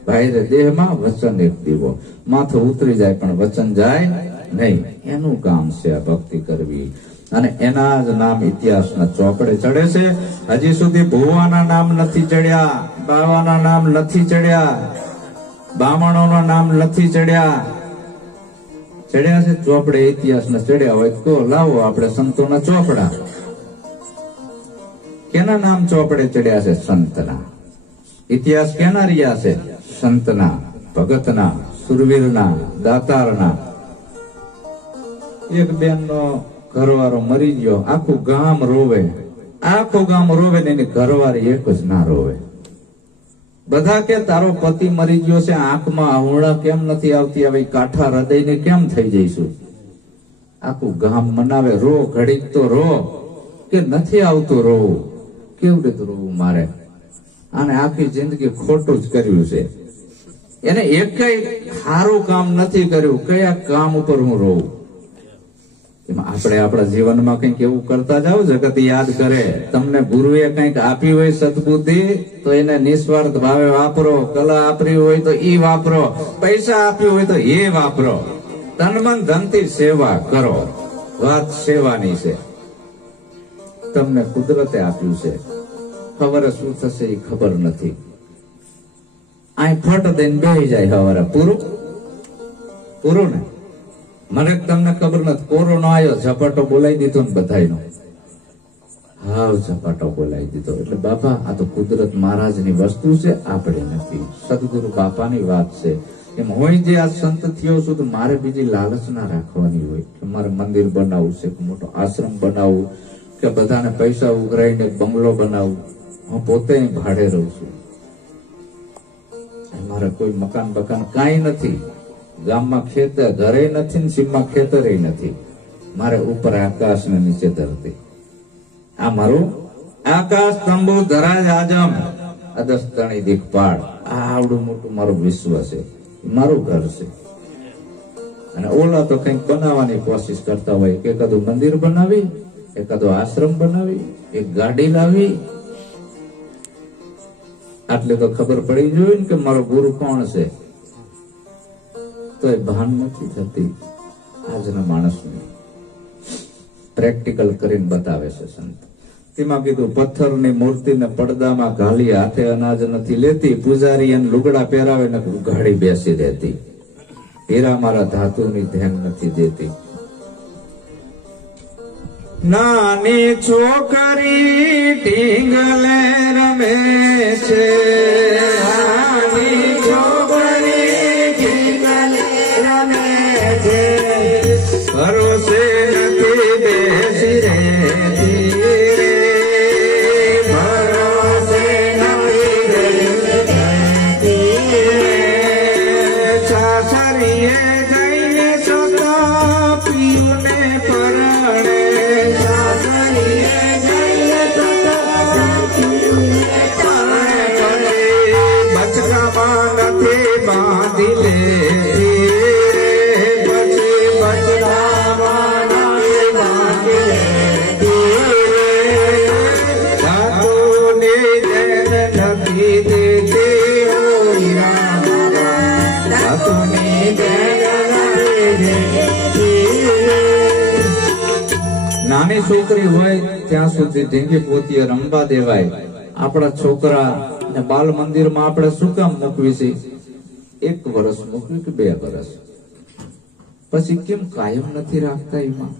ભાઈ રે દેહમાં વચન એક દીવો. માથું ઉતરી જાય પણ વચન જાય નહીં. એનું કામ છે આ ભક્તિ કરવી. અને એના જ નામ ઇતિહાસના ચોપડે ચડે છે. હજી સુધી ભુવાના નામ નથી ચડ્યા, બાવાના નામ નથી ચડ્યા, બામણોના નામ નથી ચડ્યા. ચડ્યા છે ચોપડે ઇતિહાસના ચડ્યા હોય તો લાવો આપણે સંતોના ચોપડા. કેના નામ ચોપડે ચડ્યા છે? સંતના. ઇતિહાસ કેના રહ્યા છે? સંતના, ભગતના, સુરવીરના, દાતારના. એક બેન નો ઘરવાળો મરી ગયો, આખું ગામ રોવે. આખું ગામ રોવે ને એની ઘરવાળી એક જ ના રોવે. બધા કે તારો પતિ મરી ગયો છે, આંખમાં આહુડા કેમ નથી આવતી, હવે કાઠા હૃદયને કેમ થઈ જઈશું? આખું ગામ મનાવે, રો ઘડીક તો રો, કે નથી આવતું રોવું. કેવું રીતે રોવું મારે? આને આખી જિંદગી ખોટું જ કર્યું છે, એને એક સારું કામ નથી કર્યું, કયા કામ ઉપર હું રોવું? આપણે આપણા જીવનમાં કંઈક એવું કરતા જાઓ, જગત યાદ કરે. તમને ગુરુએ કંઈક આપી હોય સદબુદ્ધિ, તો એને નિસ્વાર્થ ભાવે વાપરો. કલા આપી હોય તો ઈ વાપરો, પૈસા આપ્યું હોય તો એ વાપરો. તન મન ધનથી સેવા કરો. વાત સેવાની છે. તમને કુદરતે આપ્યું છે, ખબર શું થશે એ ખબર નથી. આ ફટ દઈને બેસી જાય હવારે, પૂરું ને. મને તમને ખબર નથી, કોરોના આવ્યો, ઝપાટો બોલાવી દીધો ને બધાયનો. હાવ ઝપાટો બોલાવી દીધો. એટલે બાપા આ તો કુદરત મહારાજની વસ્તુ છે, આપણે નથી. સદગુરુ બાપાની વાત છે. એમ હોય જે આ સંત થયો છું તો મારે બીજી લાલચ ના રાખવાની હોય કે મારે મંદિર બનાવવું છે, કે મોટો આશ્રમ બનાવવું, કે બધાને પૈસા ઉઘરાઈને બંગલો બનાવવું. હું પોતે ભાડે રહું છું, મારે કોઈ મકાન બકાન કાંઈ નથી. ગામમાં ખેતર ઘરે નથી ને સીમમાં ખેતરે નથી. મારે ઉપર આકાશ ને નીચે ધરતી. આ મારું આકાશ તંબુ ધરાજ આજમ અદસ્તણી દિખપાડ. આ આવડું મોટું મારું વિશ્વ છે, મારું ઘર છે. અને ઓલા તો કંઈક બનાવવાની કોશિશ કરતા હોય, કે એકાદું મંદિર બનાવી, એકાદો આશ્રમ બનાવી, એક ગાડી લાવી. આટલે તો ખબર પડી જોઈએ ને કે મારો ગુરુ કોણ છે, તો એ ભાન નથી થતી આજના માણસને. પ્રેક્ટિકલ કરીને બતાવે છે સંત. તેમાં કીધું, પથ્થરની મૂર્તિને પડદામાં ઘાલી હાથે અનાજ નથી લેતી, પૂજારી એને લુગડા પહેરાવે ને ઉઘાડી બેસી રહેતી, હીરા મારા ધાતુની ધ્યાન નથી દેતી. નાની છોકરી ઢીંગલે રમે છે, નાની છોકરી ઢીંગલે રમે છે, ભરોસે નથી બેસી રહેતી, ભરોસે નથી બેસી રહેતી. સાસરીએ જઈને છતાં પીયુને પરણે, બાંધી લેતી, પછી બચડામાં બાંધી લેતી, ધાતુની ધ્યાન નથી દેતી, ધાતુની ધ્યાન નથી દેતી. નાની છોકરી હોય ત્યાં સુધી ઢીંગી પોતીએ રમવા દેવાય. આપણા છોકરા ને બાલ મંદિરમાં આપણે શું કામ મૂકવી છે? 1 વર્ષ મૂકવી કે 2 વર્ષ? પછી કેમ કાયમ નથી રાખતા? એમાં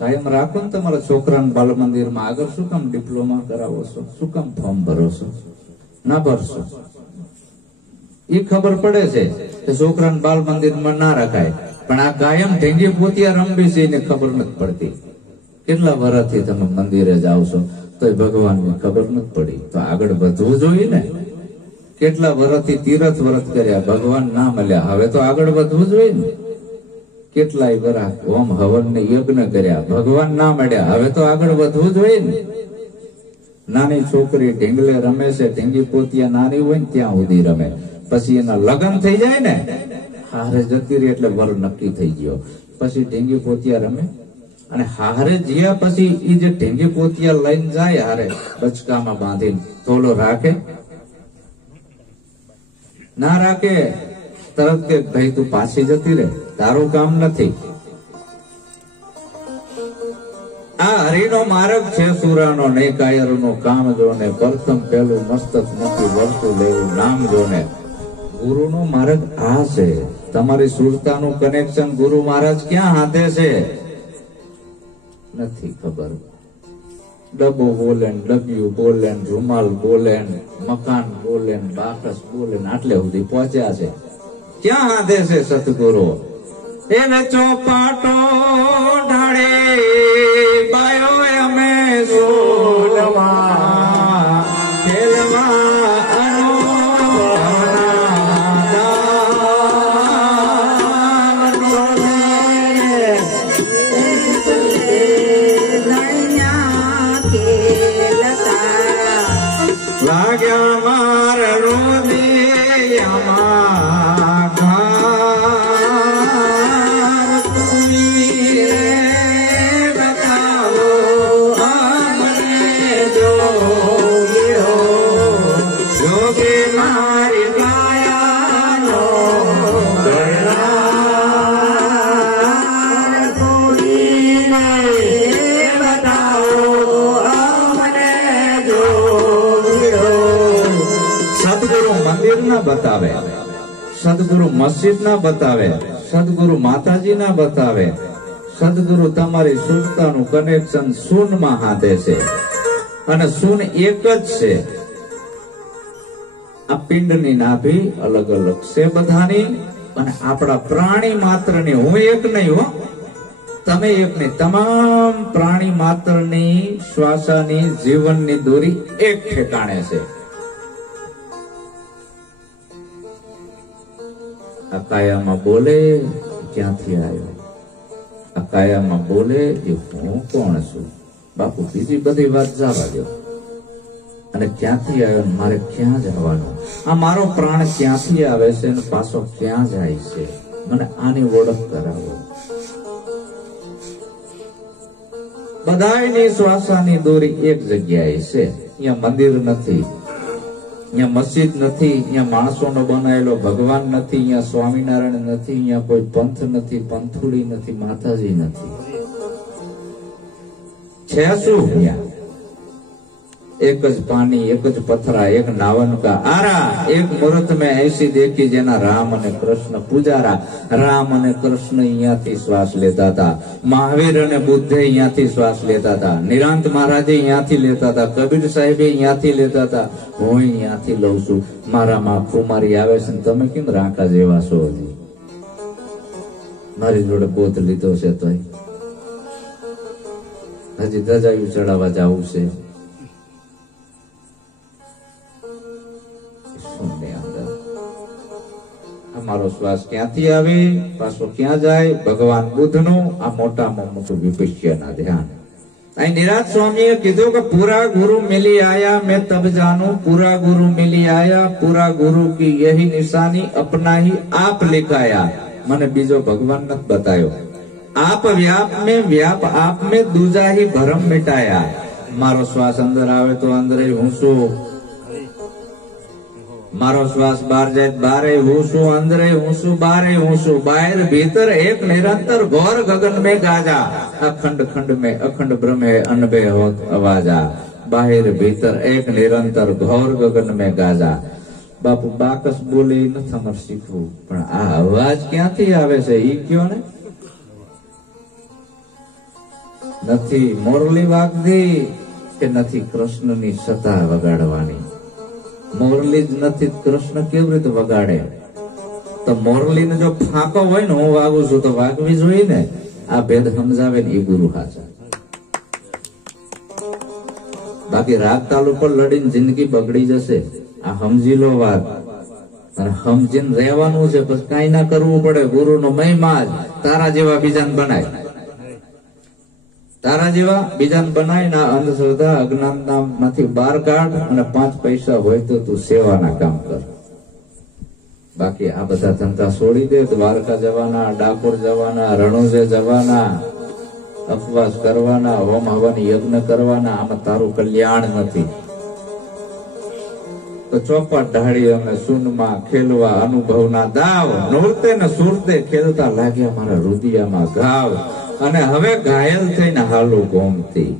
કાયમ રાખો ને તમારા છોકરાને બાલ મંદિરમાં. આગળ શું કામ ડિપ્લોમા કરાવો છો? શું કામ ફોર્મ ભરો છો? ના ભરશો. એ ખબર પડે છે કે છોકરાને બાલ મંદિરમાં ના રખાય, પણ આ કાયમ ઢેંગી પોતિયા રમવી છે એને ખબર નથી પડતી. કેટલા વર્ષથી તમે મંદિરે જાઓ છો તો ભગવાનને ખબર નથી પડી, તો આગળ વધવું જોઈએ ને. કેટલા વર્ષથી તીરથ વ્રત કર્યા, ભગવાન ના મળ્યા, હવે તો આગળ વધવું જોઈએ ને. કેટલાય વર્ષ હોમ હવન ને યજ્ઞ કર્યા, ભગવાન ના મળ્યા, હવે તો આગળ વધવું જોઈએ ને. નાની છોકરી ઢીંગલે રમે છે, ઢીંગી પોતિયા નાની હોય ને ત્યાં સુધી રમે, પછી એના લગ્ન થઈ જાય ને, હારે જતી રહી એટલે વર નક્કી થઈ ગયો, પછી ઢીંગી પોતિયા રમે. અને હારે જ્યાં પછી એ જે ઢીંગી પોતિયા લઈને જાય હારે બચકામાં બાંધીને, થોડો રાખે ના રાખે, તરત કે ભાઈ તું પાછી જતી રે, તારું કામ નથી. આ હરિનો માર્ગ છે સુરાનો, ને કાયરનો કામ જોને, પ્રથમ પેલું મસ્તક મૂકી વળતું લેવું નામ જોને. ગુરુનો માર્ગ આ છે. તમારી સુરતાનું કનેક્શન ગુરુ મહારાજ ક્યાં હાથે છે નથી ખબર. ડબ્બો બોલે, ડબ્યું બોલે, રૂમાલ બોલે, મકાન બોલે, બાકસ બોલે, આટલે સુધી પહોંચ્યા છે. ક્યાં હાથે છે સતગુરુ? એને ચોપાટો ઢાળે બાયો અમે સોલ સદગુરુ મંદિર ના બતાવે, સદગુરુ મસ્જિદ ના બતાવે, સદગુરુ માતાજી ના બતાવે. સદગુરુ તમારી શુદ્ધતાનું કનેક્શન શૂન્યમાં હાથે છે, અને શૂન્ય એક જ છે. આ પિંડની નાભી અલગ અલગ છે બધાની, અને આપણા પ્રાણી માત્રની, હું એક નહીં હો, તમે એક નહીં, તમામ પ્રાણી માત્રની શ્વાસાની જીવનની દોરી એક ઠેકાણે છે. આ કાયામાં બોલે ક્યાંથી આવ્યો, આ કાયામાં બોલે એ હું કોણ છું. બાપુ બીજી બધી વાત જવા દો, અને ક્યાંથી આવ્યો, મારે ક્યાં જવાનું, આ મારો પ્રાણ ક્યાંથી આવે છે અને પાછો ક્યાં જાય છે, મને આની ઓળખ કરાવો. બધાની શ્વાસાની દોરી એક જગ્યાએ છે. અહીંયા મંદિર નથી, અહીંયા મસ્જિદ નથી, અહીંયા માણસોનો બનાવેલો ભગવાન નથી, અહીંયા સ્વામિનારાયણ નથી, અહીંયા કોઈ પંથ નથી, પંથુડી નથી, માતાજી નથી. છે શું? અહીંયા एक ज पानी, एक ज पथरा, एक नावन का आरा, एक मुहूर्त में ऐसी देखी जेना राम अने कृष्ण पुजारा. राम अने कृष्ण अहींयाथी श्वास लेता था, महावीर अने बुद्धे अहींयाथी श्वास लेता था, निरांत महाराजे अहींयाथी लेता था, कबीर साहेबे अहींयाथी लेता था, હું અહીયાથી લઉં છું. મારામાં કુમારી આવે છે ને તમે કેમ રાંકા જેવા છો? હજી મારી જોડે બોધ લીધો છે તો હજી ધજાયું ચડાવવા જવું છે. અમારો શ્વાસ ક્યાંથી આવે, પાછો ક્યાં જાય? ભગવાન બુદ્ધનું આ મોટામાં મોટું વિપશ્યના ધ્યાન. અહીં નિરાજ સ્વામીએ કીધું કે પૂરા ગુરુ મિલી આયા મેં તબ જાનું, પૂરા ગુરુ મિલી આયા, પૂરા ગુરુ કી યહી નિશાની, अपना ही आप लिखाया. મને બીજો ભગવાન નથી બતાયો. आप व्याप में, व्याप आप में, दूजा ही भरम मिटाया. મારો શ્વાસ અંદર આવે તો અંદર હું છું, મારો શ્વાસ બહાર જાય બારે હું છું, અંદરે હું છું, બારે હું છું. બાहर भीतर एक निरंतर घोर गगन में गाजा, अखंड खंड में अखंड ब्रह्म है अनबे होत अवाजा. बाहर भीतर एक निरंतर घोर गगन में गाजा. બાપુ બાકસ બોલે નથી અમારે શીખવું, પણ આ અવાજ ક્યાંથી આવે છે ઈ કયો ને. નથી મોરલી વાગતી કે નથી કૃષ્ણની સતા વગાડવાની. મોરલી જ નથી, કૃષ્ણ કેવી રીતે વગાડે? તો મોરલી ને જો ફાંકો હોય ને, હું વાગું છું તો વાગવી જોઈએ ને. આ ભેદ સમજાવે ને એ ગુરુ હાચા. બાકી રાગ તાલ ઉપર લડીને જિંદગી બગડી જશે. આ સમજી લો વાત, અને સમજીને રહેવાનું છે. પછી કઈ ના કરવું પડે. ગુરુ નો મહિમા જ તારા જેવા બીજાને બનાય, તારા જેવા બીજાને બનાય. ના અંધશ્રદ્ધા અજ્ઞાનતા માંથી બહાર કાઢ, અને 5 પૈસા હોય તો તું સેવાના કામ કર. બાકી આ બધા ધંધા છોડી દે. દ્વારકા જવાના, ડાકોર જવાના, રણોજે જવાના, ઉપવાસ કરવાના, હોમ હવન યજ્ઞ કરવાના. આમાં તારું કલ્યાણ નથી. તો ચોપાટ ઢાળી અને શૂન્યમાં ખેલવા અનુભવના દાવ, નોરતે ને સુરતે ખેલતા લાગ્યા મારા રુદિયામાં ઘાવ. અને હવે ઘાયલ થઈને હાલું ગોમતી,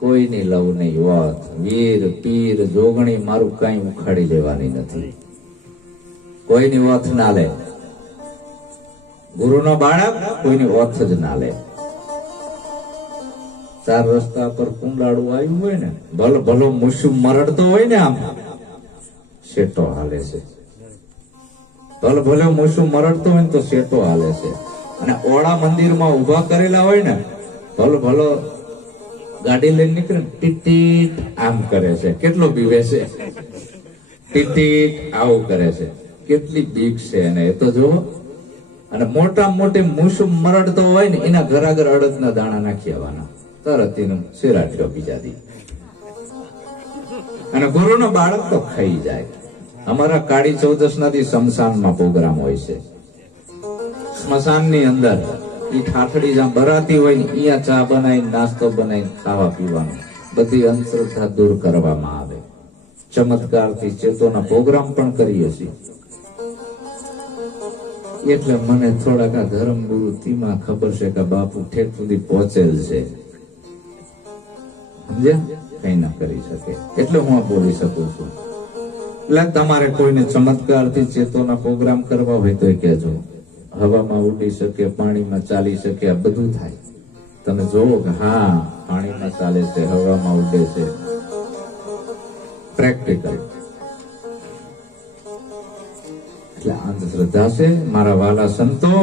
કોઈની લવ નહીં વાત. વીર પીર જોગણી મારું કઈ ઉખાડી લેવાની નથી, કોઈની ઓથ ના લે. ગુરુનો બાળક કોઈની ઓથ જ ના લે. 4 રસ્તા પર કુંડાળું આવ્યું હોય ને, ભલો મૂછું મરડતો હોય ને, આમ શેટો હાલે છે. ભલે મૂછું મરડતો હોય ને તો શેટો હાલે છે. અને ઓળા મંદિરમાં ઉભા કરેલા હોય ને, ભલો ગાડી લઈને નીકળે ટીટીટ આમ કરે છે. કેટલો બીવે છે, ટીટીટ આવું કરે છે. કેટલી બીક છે એને એ તો જુઓ. અને મોટી મૂછું મરડતો હોય ને, એના ઘરાઘર અડદના દાણા નાખી આવવાના, તરત એનું શેરાઠ્યો બીજા દી. અને ગુરુનો બાળક તો ખાઈ જાય. અમારા કાળી ચૌદસ ના દી શમશાનમાં પ્રોગ્રામ હોય છે. સ્મશાનની અંદર એ ઠાઠડી જ્યાં ભરાતી હોય ને, અહીંયા ચા બનાવીને નાસ્તો બનાવીને ખાવા પીવાનું, બધી અંધશ્રદ્ધા દૂર કરવામાં આવે. ચમત્કારથી ચેતોના પ્રોગ્રામ પણ કરીએ છીએ. એટલે મને થોડાક આ ધર્મગુરુ તીમાં ખબર છે કે બાપુ ઠેક સુધી પહોંચેલ છે. સમજ્યા? કઈ ના કરી શકે એટલે હું આ બોલી શકું છું. એટલે તમારે કોઈને ચમત્કારથી ચેતોના પ્રોગ્રામ કરવા હોય તો કહેજો. હવામાં ઉડી શકે, પાણીમાં ચાલી શકે, આ બધું થાય. તમે જોવો કે હા પાણીમાં ચાલે છે, હવામાં ઉડે છે, પ્રેક્ટિકલ. એટલે અંધશ્રદ્ધા છે. મારા વાલા સંતો,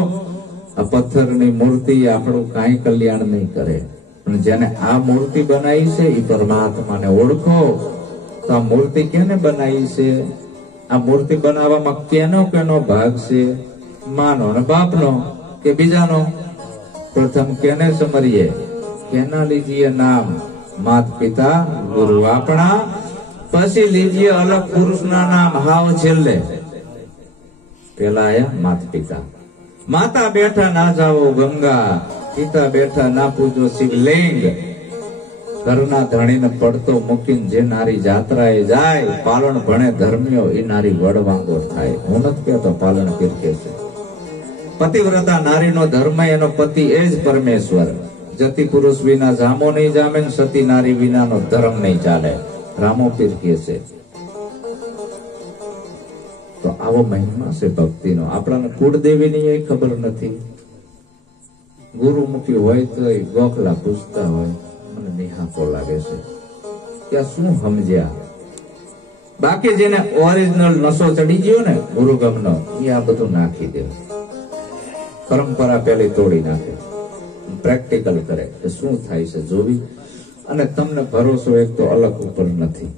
આ પથ્થરની મૂર્તિ આપણું કાંઈ કલ્યાણ નહીં કરે, પણ જેને આ મૂર્તિ બનાવી છે એ પરમાત્માને ઓળખો. તો આ મૂર્તિ કેને બનાવી છે? આ મૂર્તિ બનાવવામાં કેનો ભાગ છે? માનો ને બાપનો કે બીજાનો? પ્રથમ કેને સમરીએ? કેના લીજીએ નામ? માત પિતા ગુરુ આપણા, પછી લીજીએ અલગ પુરુષના નામ હાવ છેલ્લે. પેલા આયા માત પિતા. માતા બેઠા ના જાવો ગંગા, પિતા બેઠા ના પૂજો શિવલિંગ. ઘરના ધણીને પડતો મૂકીને જે નારી જાત્રાએ જાય, પાલન ભણે ધર્મ્યો એ નારી વડવાંગો થાય. હું નથી કહેતો પાલન પીરકે છે. પતિવ્રતા નારીનો ધર્મ, એનો પતિ એ જ પરમેશ્વર. જતી પુરુષ વિના જામો નહીં જામે, સતી નારી વિનાનો ધર્મ નહીં ચાલે. રામો પીર કહે છે. તો આવો મહિમા છે ભક્તિનો. આપણાને કુળદેવીની એ ખબર નથી. ગુરુમુખી હોય તો ગોખલા પૂછતા હોય, મને નિહાકો લાગે છે કે આ શું સમજ્યા. બાકી જેને ઓરિજિનલ નશો ચડી ગયો ને ગુરુગમનો, એ આ બધું નાખી દે, પરંપરા પેલી તોડી નાખે, પ્રેક્ટિકલ કરે કે શું થાય છે જોવી. અને તમને ભરોસો એક તો અલગ ઉપર નથી.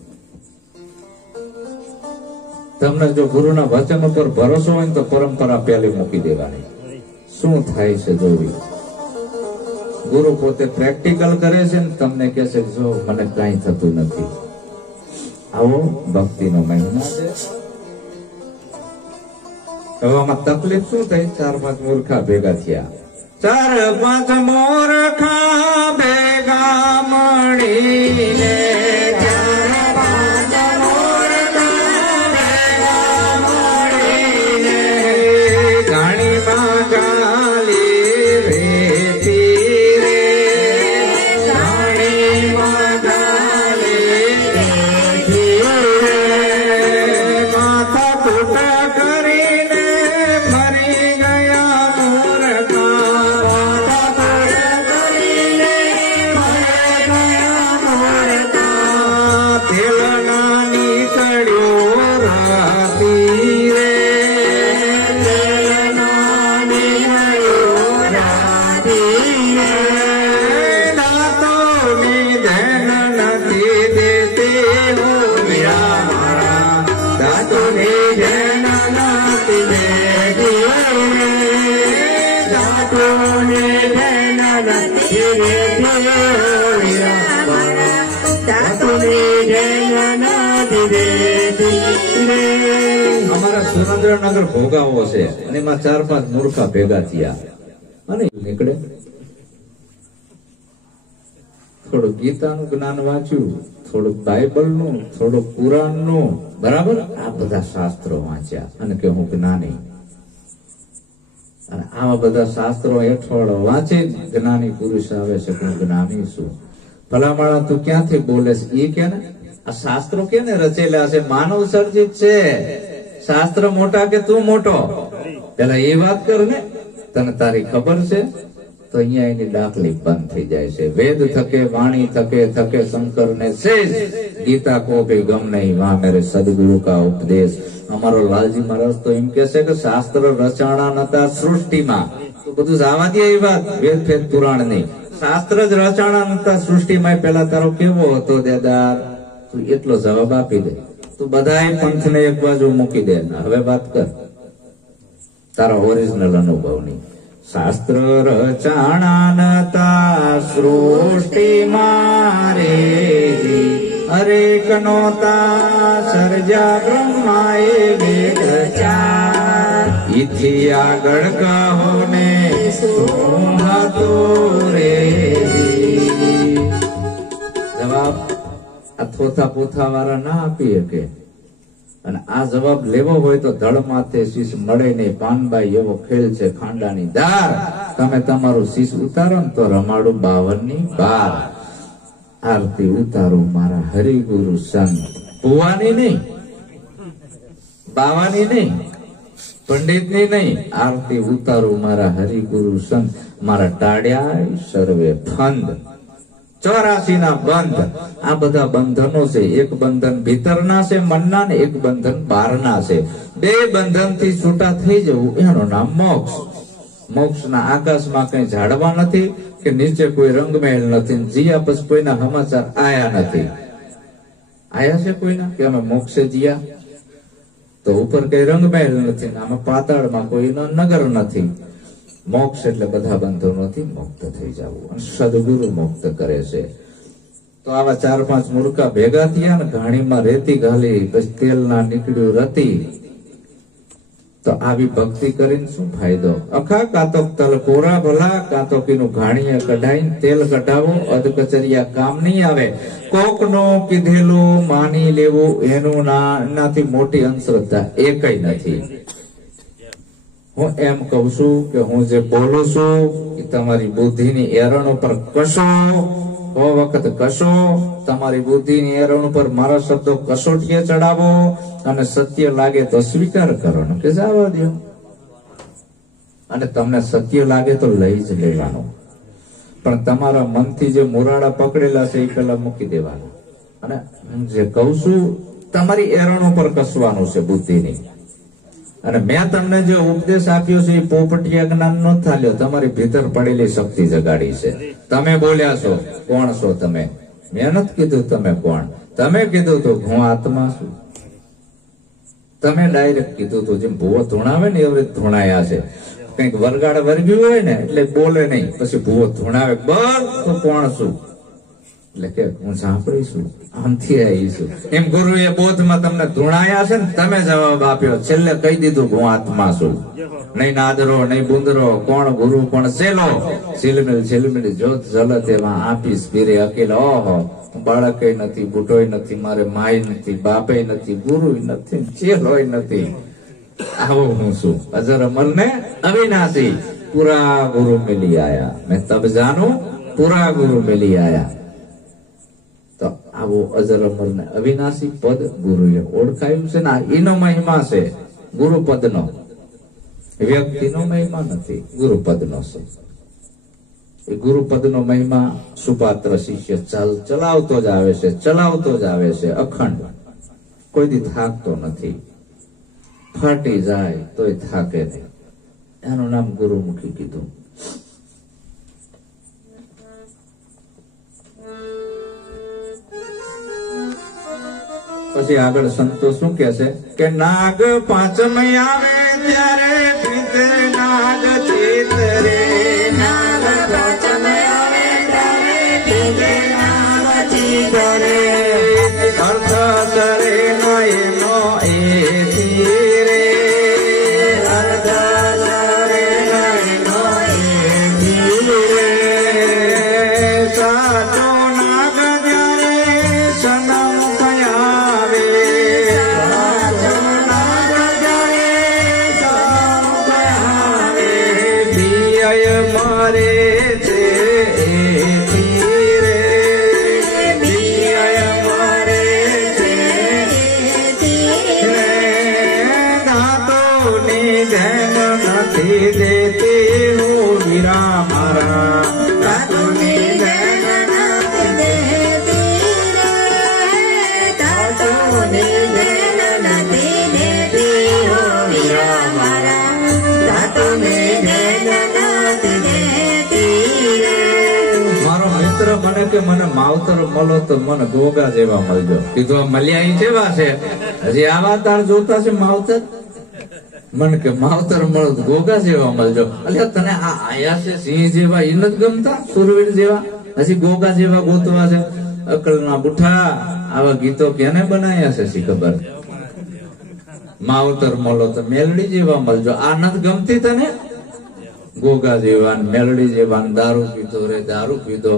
તમને જો ગુરુના વચન ઉપર ભરોસો હોય ને તો પરંપરા પેલી મૂકી દેવાની, શું થાય છે જોવી. ગુરુ પોતે પ્રેક્ટિકલ કરે છે ને તમને કહે છે જો મને કઈ થતું નથી. આવો ભક્તિનો મહિમા છે. હવે આમાં તકલીફ શું થઈ? 4-5 મૂર્ખા ભેગા થયા. 4-5 મૂર્ખા ભેગા મળીને, 4-5 મૂર્ખા ભેગા મળીને, ગાણીમાં ગાલી રેતી રે, ગાણીમાં ગાલી રેતી રે, માથા કૂટા કરીને મરી ગયા મૂર્ખા, માથા કૂટા કરીને મરી ગયા મૂર્ખા, તેલના નીકળ્યો રાતી રે, તેલના નીકળ્યો રાતી રે, દાંતોની ધન નથી દેતી હો મીરા મારા, દાંતોની ધન નથી દેતી રે, દાંતોની ધન નથી દેતી હો મીરા મારા, દાંતોની ધન નથી દેતી રે. અમારા સુરેન્દ્રનગર ભોગાવો છે અને એમાં 4-5 મૂર્ખા ભેગા થયા અને નીકળે. થોડું ગીતાનું જ્ઞાન વાંચ્યું, થોડુંક બાઇબલનું, થોડુંક પુરાણનું, બરાબર આ બધા શાસ્ત્રો વાંચ્યા અને કે હું જ્ઞાની. અને આવા બધા શાસ્ત્રો હેઠળ વાંચી જ્ઞાની પુરુષ આવે છે કે હું જ્ઞાની છું. ભલામાળા તું ક્યાંથી બોલે છે? એ કે ને આ શાસ્ત્રો કેને રચેલા છે? માનવ સર્જિત છે. શાસ્ત્ર મોટા કે તું મોટો? પેલા એ વાત કર ને. તને તારી ખબર છે? તો અહીંયા એની દાખલી બંધ થઈ જાય છે. વેદ થકે વાણી થકે થકે શંકર ને સેજ, ગીતા કો ભી ગમ નહીં વહાં મેરે સદગુરુ કા ઉપદેશ. અમારો લાલજી મહારાજ તો એમ કે છે કે શાસ્ત્ર રચાણા નતા સૃષ્ટિમાં. તો બધું જવા દે એ વાત વેદ ફેદ પુરાણ ની. શાસ્ત્ર જ રચાણા નતા સૃષ્ટિમાં. પેલા તારો કેવો હતો દેદાર? તું એટલો જવાબ આપી દે. તું બધા પંથ ને એક બાજુ મૂકી દે. હવે વાત કર તારા ઓરિજિનલ અનુભવની. શાસ્ત્ર રચાણા નતા સૃષ્ટિમાં રે, હરેક નોતા સર્જા બ્રહ્માએ વેદ ચાર. ઈથી આગળ કહો ને શું હતું રે. જવાબ આ થોથા પોથા વાળા ના આપી શકે. અને આ જવાબ લેવો હોય તો ધડ માથે શીશ મળે નહીં. પાનબાઈ એવો ખેલ છે ખાંડાની દાર. તમે તમારું શીશ ઉતારો ને તો રમાડું 52ની 12. આરતી ઉતારો મારા હરિગુરુ સંત. પુવાની નહીં, બાવાની નહીં, પંડિતની નહીં, આરતી ઉતારું મારા હરિગુરુ સંત, મારા ટાળ્યા સર્વે ફંદ. 84 ના બંધ. આ બધા બંધનો છે. એક બંધન ભીતરના છે મનના, ને એક બંધન બહારના છે. બે બંધન થી છૂટા થઈ જવું એનું નામ મોક્ષ. મોક્ષના આકાશમાં કઈ ઝાડવા નથી કે નીચે કોઈ રંગમહેલ નથી. જીયા પછી કોઈના સમાચાર આયા નથી. આયા છે કોઈના કે અમે મોક્ષે જીયા? તો ઉપર કઈ રંગમહેલ નથી, આમાં પાતાળમાં કોઈનો નગર નથી. મોક્ષ એટલે બધા બંધનોથી મુક્ત થઈ જવું, અને સદગુરુ મુક્ત કરે છે. તો આવા 4-5 મૂર્ખા ભેગા થયા ને ઘાણીમાં રેતી ઘાલી, પછી તેલ ના નીકળ્યું રતી. તો આવી ભક્તિ કરીને શું ફાયદો? અખા કાતો તલ કોરા ભલા, કાતો કીનું ઘાણીએ કઢાઈને તેલ કઢાવો, અધ કચરિયા કામ નહીં આવે. કોક નો કીધેલું માની લેવું એનું એનાથી મોટી અંધશ્રદ્ધા એકય નથી. હું એમ કઉ છું કે હું જે બોલું છું એ તમારી બુદ્ધિની એરણ ઉપર કશો વખત કશો, તમારી બુદ્ધિની એરણ ઉપર મારા શબ્દો કસોટીએ ચડાવો, અને સત્ય લાગે તો સ્વીકાર કરો ને કે જવા દો. અને તમને સત્ય લાગે તો લઈ જ લેવાનું, પણ તમારા મનથી જે મુરાડા પકડેલા છે એ પેલા મૂકી દેવાના. અને હું જે કઉ છું તમારી એરણ ઉપર કસવાનું છે બુદ્ધિની. અને મેં તમને જે ઉપદેશ આપ્યો છે એ પોપટિયા જ્ઞાન નો થાલ્યો, તમારી ભીતર પડેલી શક્તિ જગાડી છે. તમે બોલ્યા છો, કોણ છો તમે? મેં નથી કીધું તમે કોણ. તમે કીધું તો હું આત્મા છું. તમે ડાયરેક્ટ કીધું તું, જેમ ભૂવો ધૂણાવે ને એવી રીતે ધૂણાયા છે. કઈક વરગાડ વર્ગ્યું હોય ને એટલે બોલે નહીં, પછી ભૂવો ધૂણાવે, બસ તો કોણ છું? એટલે કે હું સાંભળી છું, આમથી આવી છું. એમ ગુરુએ બોધમાં તમને ધૂણાયા છે ને, તમે જવાબ આપ્યો. છેલ્લે કહી દીધું હું આત્મા છું. નહીં નાદરો નહીં બુંદરો, કોણ ગુરુ કોણ સેલો, ઝીલમિલ જોત જલત એમાં આપીશ પીરે અકેલો. ઓહો, બાળકે નથી, બુટોય નથી, મારે માય નથી, બાપે નથી, ગુરુ નથી, ચેલોય નથી. આવો હું છું, અજર અમર ને અવિનાશી, પૂરા ગુરુ મિલી આયા. મેં તબ જાનું પૂરા ગુરુ મિલી આયા. તો આવો અજર અમર ને અવિનાશી પદ ગુરુએ ઓળખાયું છે ને, એનો મહિમા છે ગુરુ પદનો. વ્યક્તિનો મહિમા નથી, ગુરુ પદનો છે. એ ગુરુ પદનો મહિમા સુપાત્ર શિષ્ય ચલાવતો જ આવે છે, ચલાવતો જ આવે છે અખંડ. કોઈ દી થાકતો નથી. ફાટી જાય તોય થાકે નહીં. એનું નામ ગુરુમુખી કીધું. પછી આગળ સંતો શું કે છે કે નાગ પાંચમય આવે ત્યારે ભીતે નાગ ચિતરે, નાગ પાંચમય આવે ત્યારે ભીતે નાગ ચિતરે, અર્થ સરે નયનો એથી રે, અર્થ સરે નયનો એથી રે. સાચો નાગ જ્યારે સનમ કયાવે, સાચો નાગ જ્યારે સનમ કયાવે, બિયય મારે છે એથી રે, બિયય મારે છે એથી રે. દાંતોની ધન નથી દેતી હું વીરા મારા, દાંતોની ધન નથી દેતી રે, દાંતોની ધન નથી દેતી હું વીરા મારા, દાંતોની ધન નથી દેતી રે. મારો મિત્ર મને કે મને માવતર મળો તો મને ગોગા જેવા મળજો. કીધું આ મળ્યા ઈ જેવા છે, હજી આવા તાર જોતા છે માવતર? મને કે માવતર મળો તો ગોગા જેવા મળજો. અલ્યા તને આ આયા છે સિંહ જેવા ઈ નથી ગમતા? સુરવીર જેવા હજી ગોગા જેવા ગોતવા છે? અકલના બુઠા, આવા ગીતો કેને બનાયા છે શી ખબર? માવતર મળો તો મેલડી જેવા મળજો. આ નથી ગમતી તને? ગોગા જેવા મેલડી જેવા દારૂ પીધો રે દારૂ પીધો.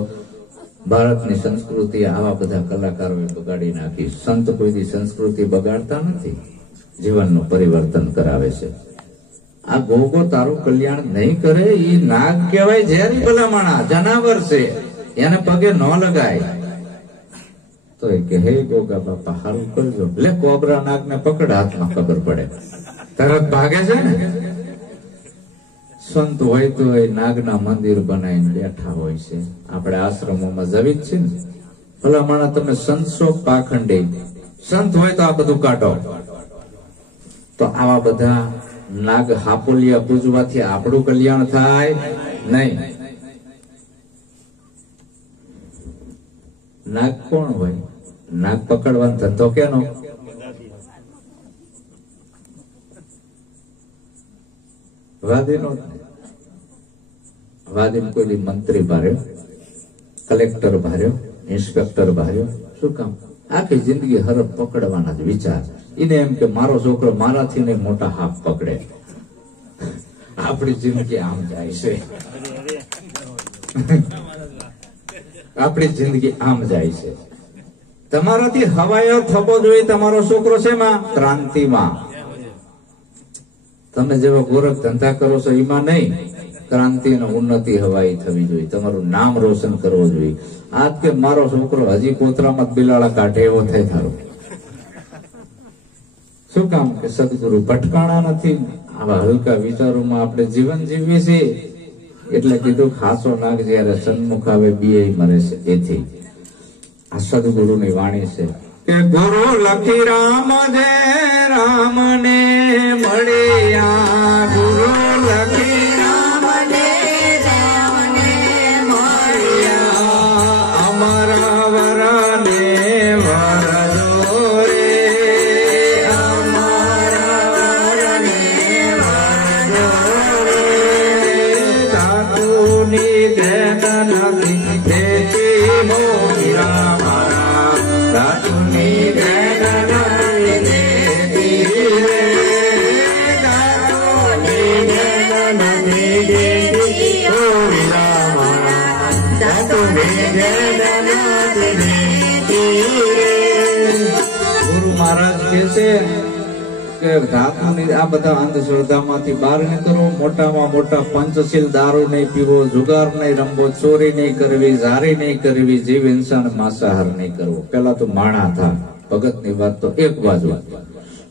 ભારતની સંસ્કૃતિ આવા બધા કલાકારોએ બગાડી નાખી. સંત કોઈ સંસ્કૃતિ બગાડતા નથી, જીવનનું પરિવર્તન કરાવે છે. આ ગોગો તારું કલ્યાણ નહીં કરે. ઈ નાગ કહેવાય ઝેરી ભલામણા, જનાવર છે, એને પગે ન લગાય. તો તો એ કે હે ગોગા બાપા હારું કરજો, લે કોબરા નાગ ને પકડ, હાથમાં ખબર પડે, તરત ભાગે છે ને. સંત હોય તો એ નાગના મંદિર બનાવીને બેઠા હોય છે. આપણે આશ્રમોમાં જવી જ છે ને. ભલા માણા તમે સંત છો પાખંડી, સંત હોય તો આ બધું કાઢો. તો આવા બધા નાગ હાપોલિયા પૂજવાથી આપણું કલ્યાણ થાય નહીં. નાગ કોણ હોય? નાગ પકડવાનો ધંધો કેનો? વાદીનો. વાદીને કોઈ મંત્રી ભાર્યો, કલેક્ટર ભાર્યો, ઇન્સ્પેક્ટર ભાર્યો. શું કામ? આખી જિંદગી હરફ પકડવાના જ વિચાર. એને એમ કે મારો છોકરો મારાથી ને મોટા હાફ પકડે. આપણી જિંદગી આમ જાય છે. આપણી જિંદગી આમ જાય છે. તમારાથી હવાયો થવો જોઈએ તમારો છોકરો છે માં ક્રાંતિમાં. તમે જેવા ગોરખ ધંધા કરો છો એમાં નહીં, ક્રાંતિ અને ઉન્નતિ હવાઈ થવી જોઈએ. તમારું નામ રોશન કરવો જોઈએ. આજ કે મારો છોકરો હજી કોતરામાં બિલાડા કાઢે એવો થાય થારો. શું કામ? કે સદગુરુ ભટકાણા નથી. આવા હલકા વિચારોમાં આપણે જીવન જીવીએ છીએ. એટલે કીધું ખાસો નાગ જયારે સન્મુખ આવે બીએ મરે છે. એથી આ સદગુરુની વાણી છે કે ગુરુ લખી રામ જે રામ ને મળ્યા, ગુરુ લખી રામ ને મળ્યા, અમારા વરને વરજો રે, અમારા વરને વરજો રે, સાધુની દેન નથી દેતી મોગીરા મારા, સાધુની દેન નથી દેતી રે, સાધુની દેન નથી દેતી મોગીરા મારા, સાધુની દેન નથી દેતી રે. ગુરુ મહારાજ કહે છે કે ધાતુની આ બધા અંધશ્રદ્ધામાંથી બહાર નીકળો. મોટામાં મોટા પંચશીલ દારૂ નહીં પીવો, જુગાર નહીં રમવો, ચોરી નહીં કરવી, ઝારી નહીં કરવી, જીવ ઇન્સાન માંસાહાર નહીં કરવો. પેલા તો માણા થા. ભગતની વાત તો એક બાજુ.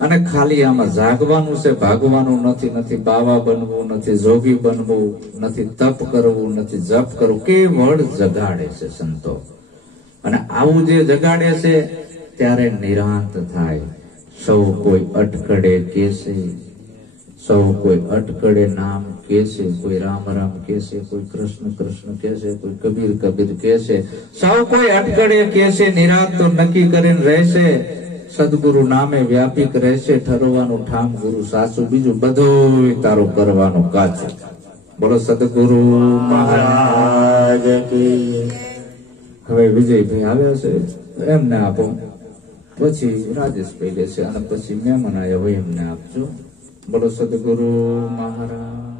અને ખાલી આમાં જાગવાનું છે, ભાગવાનું નથી. નથી બાવા બનવું, નથી જોગી બનવું, નથી તપ કરવું, નથી જપ કરવું. કેવળ જગાડે છે સંતો. અને આવું જે જગાડે છે ત્યારે નિરાંત થાય. સૌ કોઈ અટકડે કેસે, સૌ કોઈ અટકડે નામ કેસે, કોઈ રામ રામ કેસે, કોઈ કૃષ્ણ કૃષ્ણ કેસે, કોઈ કબીર કબીર કેસે. સૌ કોઈ અટકડે કેસે, નિરાંત તો નક્કી કરીને રહેશે. સદગુરુ નામે વ્યાપિક રહેશે. ઠરવાનું ઠામ ગુરુ સાસુ, બીજું બધું તારું કરવાનું કાચું. બોલો સદગુરુ મહારાજ કી. હવે વિજયભાઈ આવ્યા છે, એમને આપો. પછી રાજેશભાઈ લેશે અને પછી મહેમાન આવ્યા હોય એમને આપજો. બોલો સદગુરુ મહારાજ.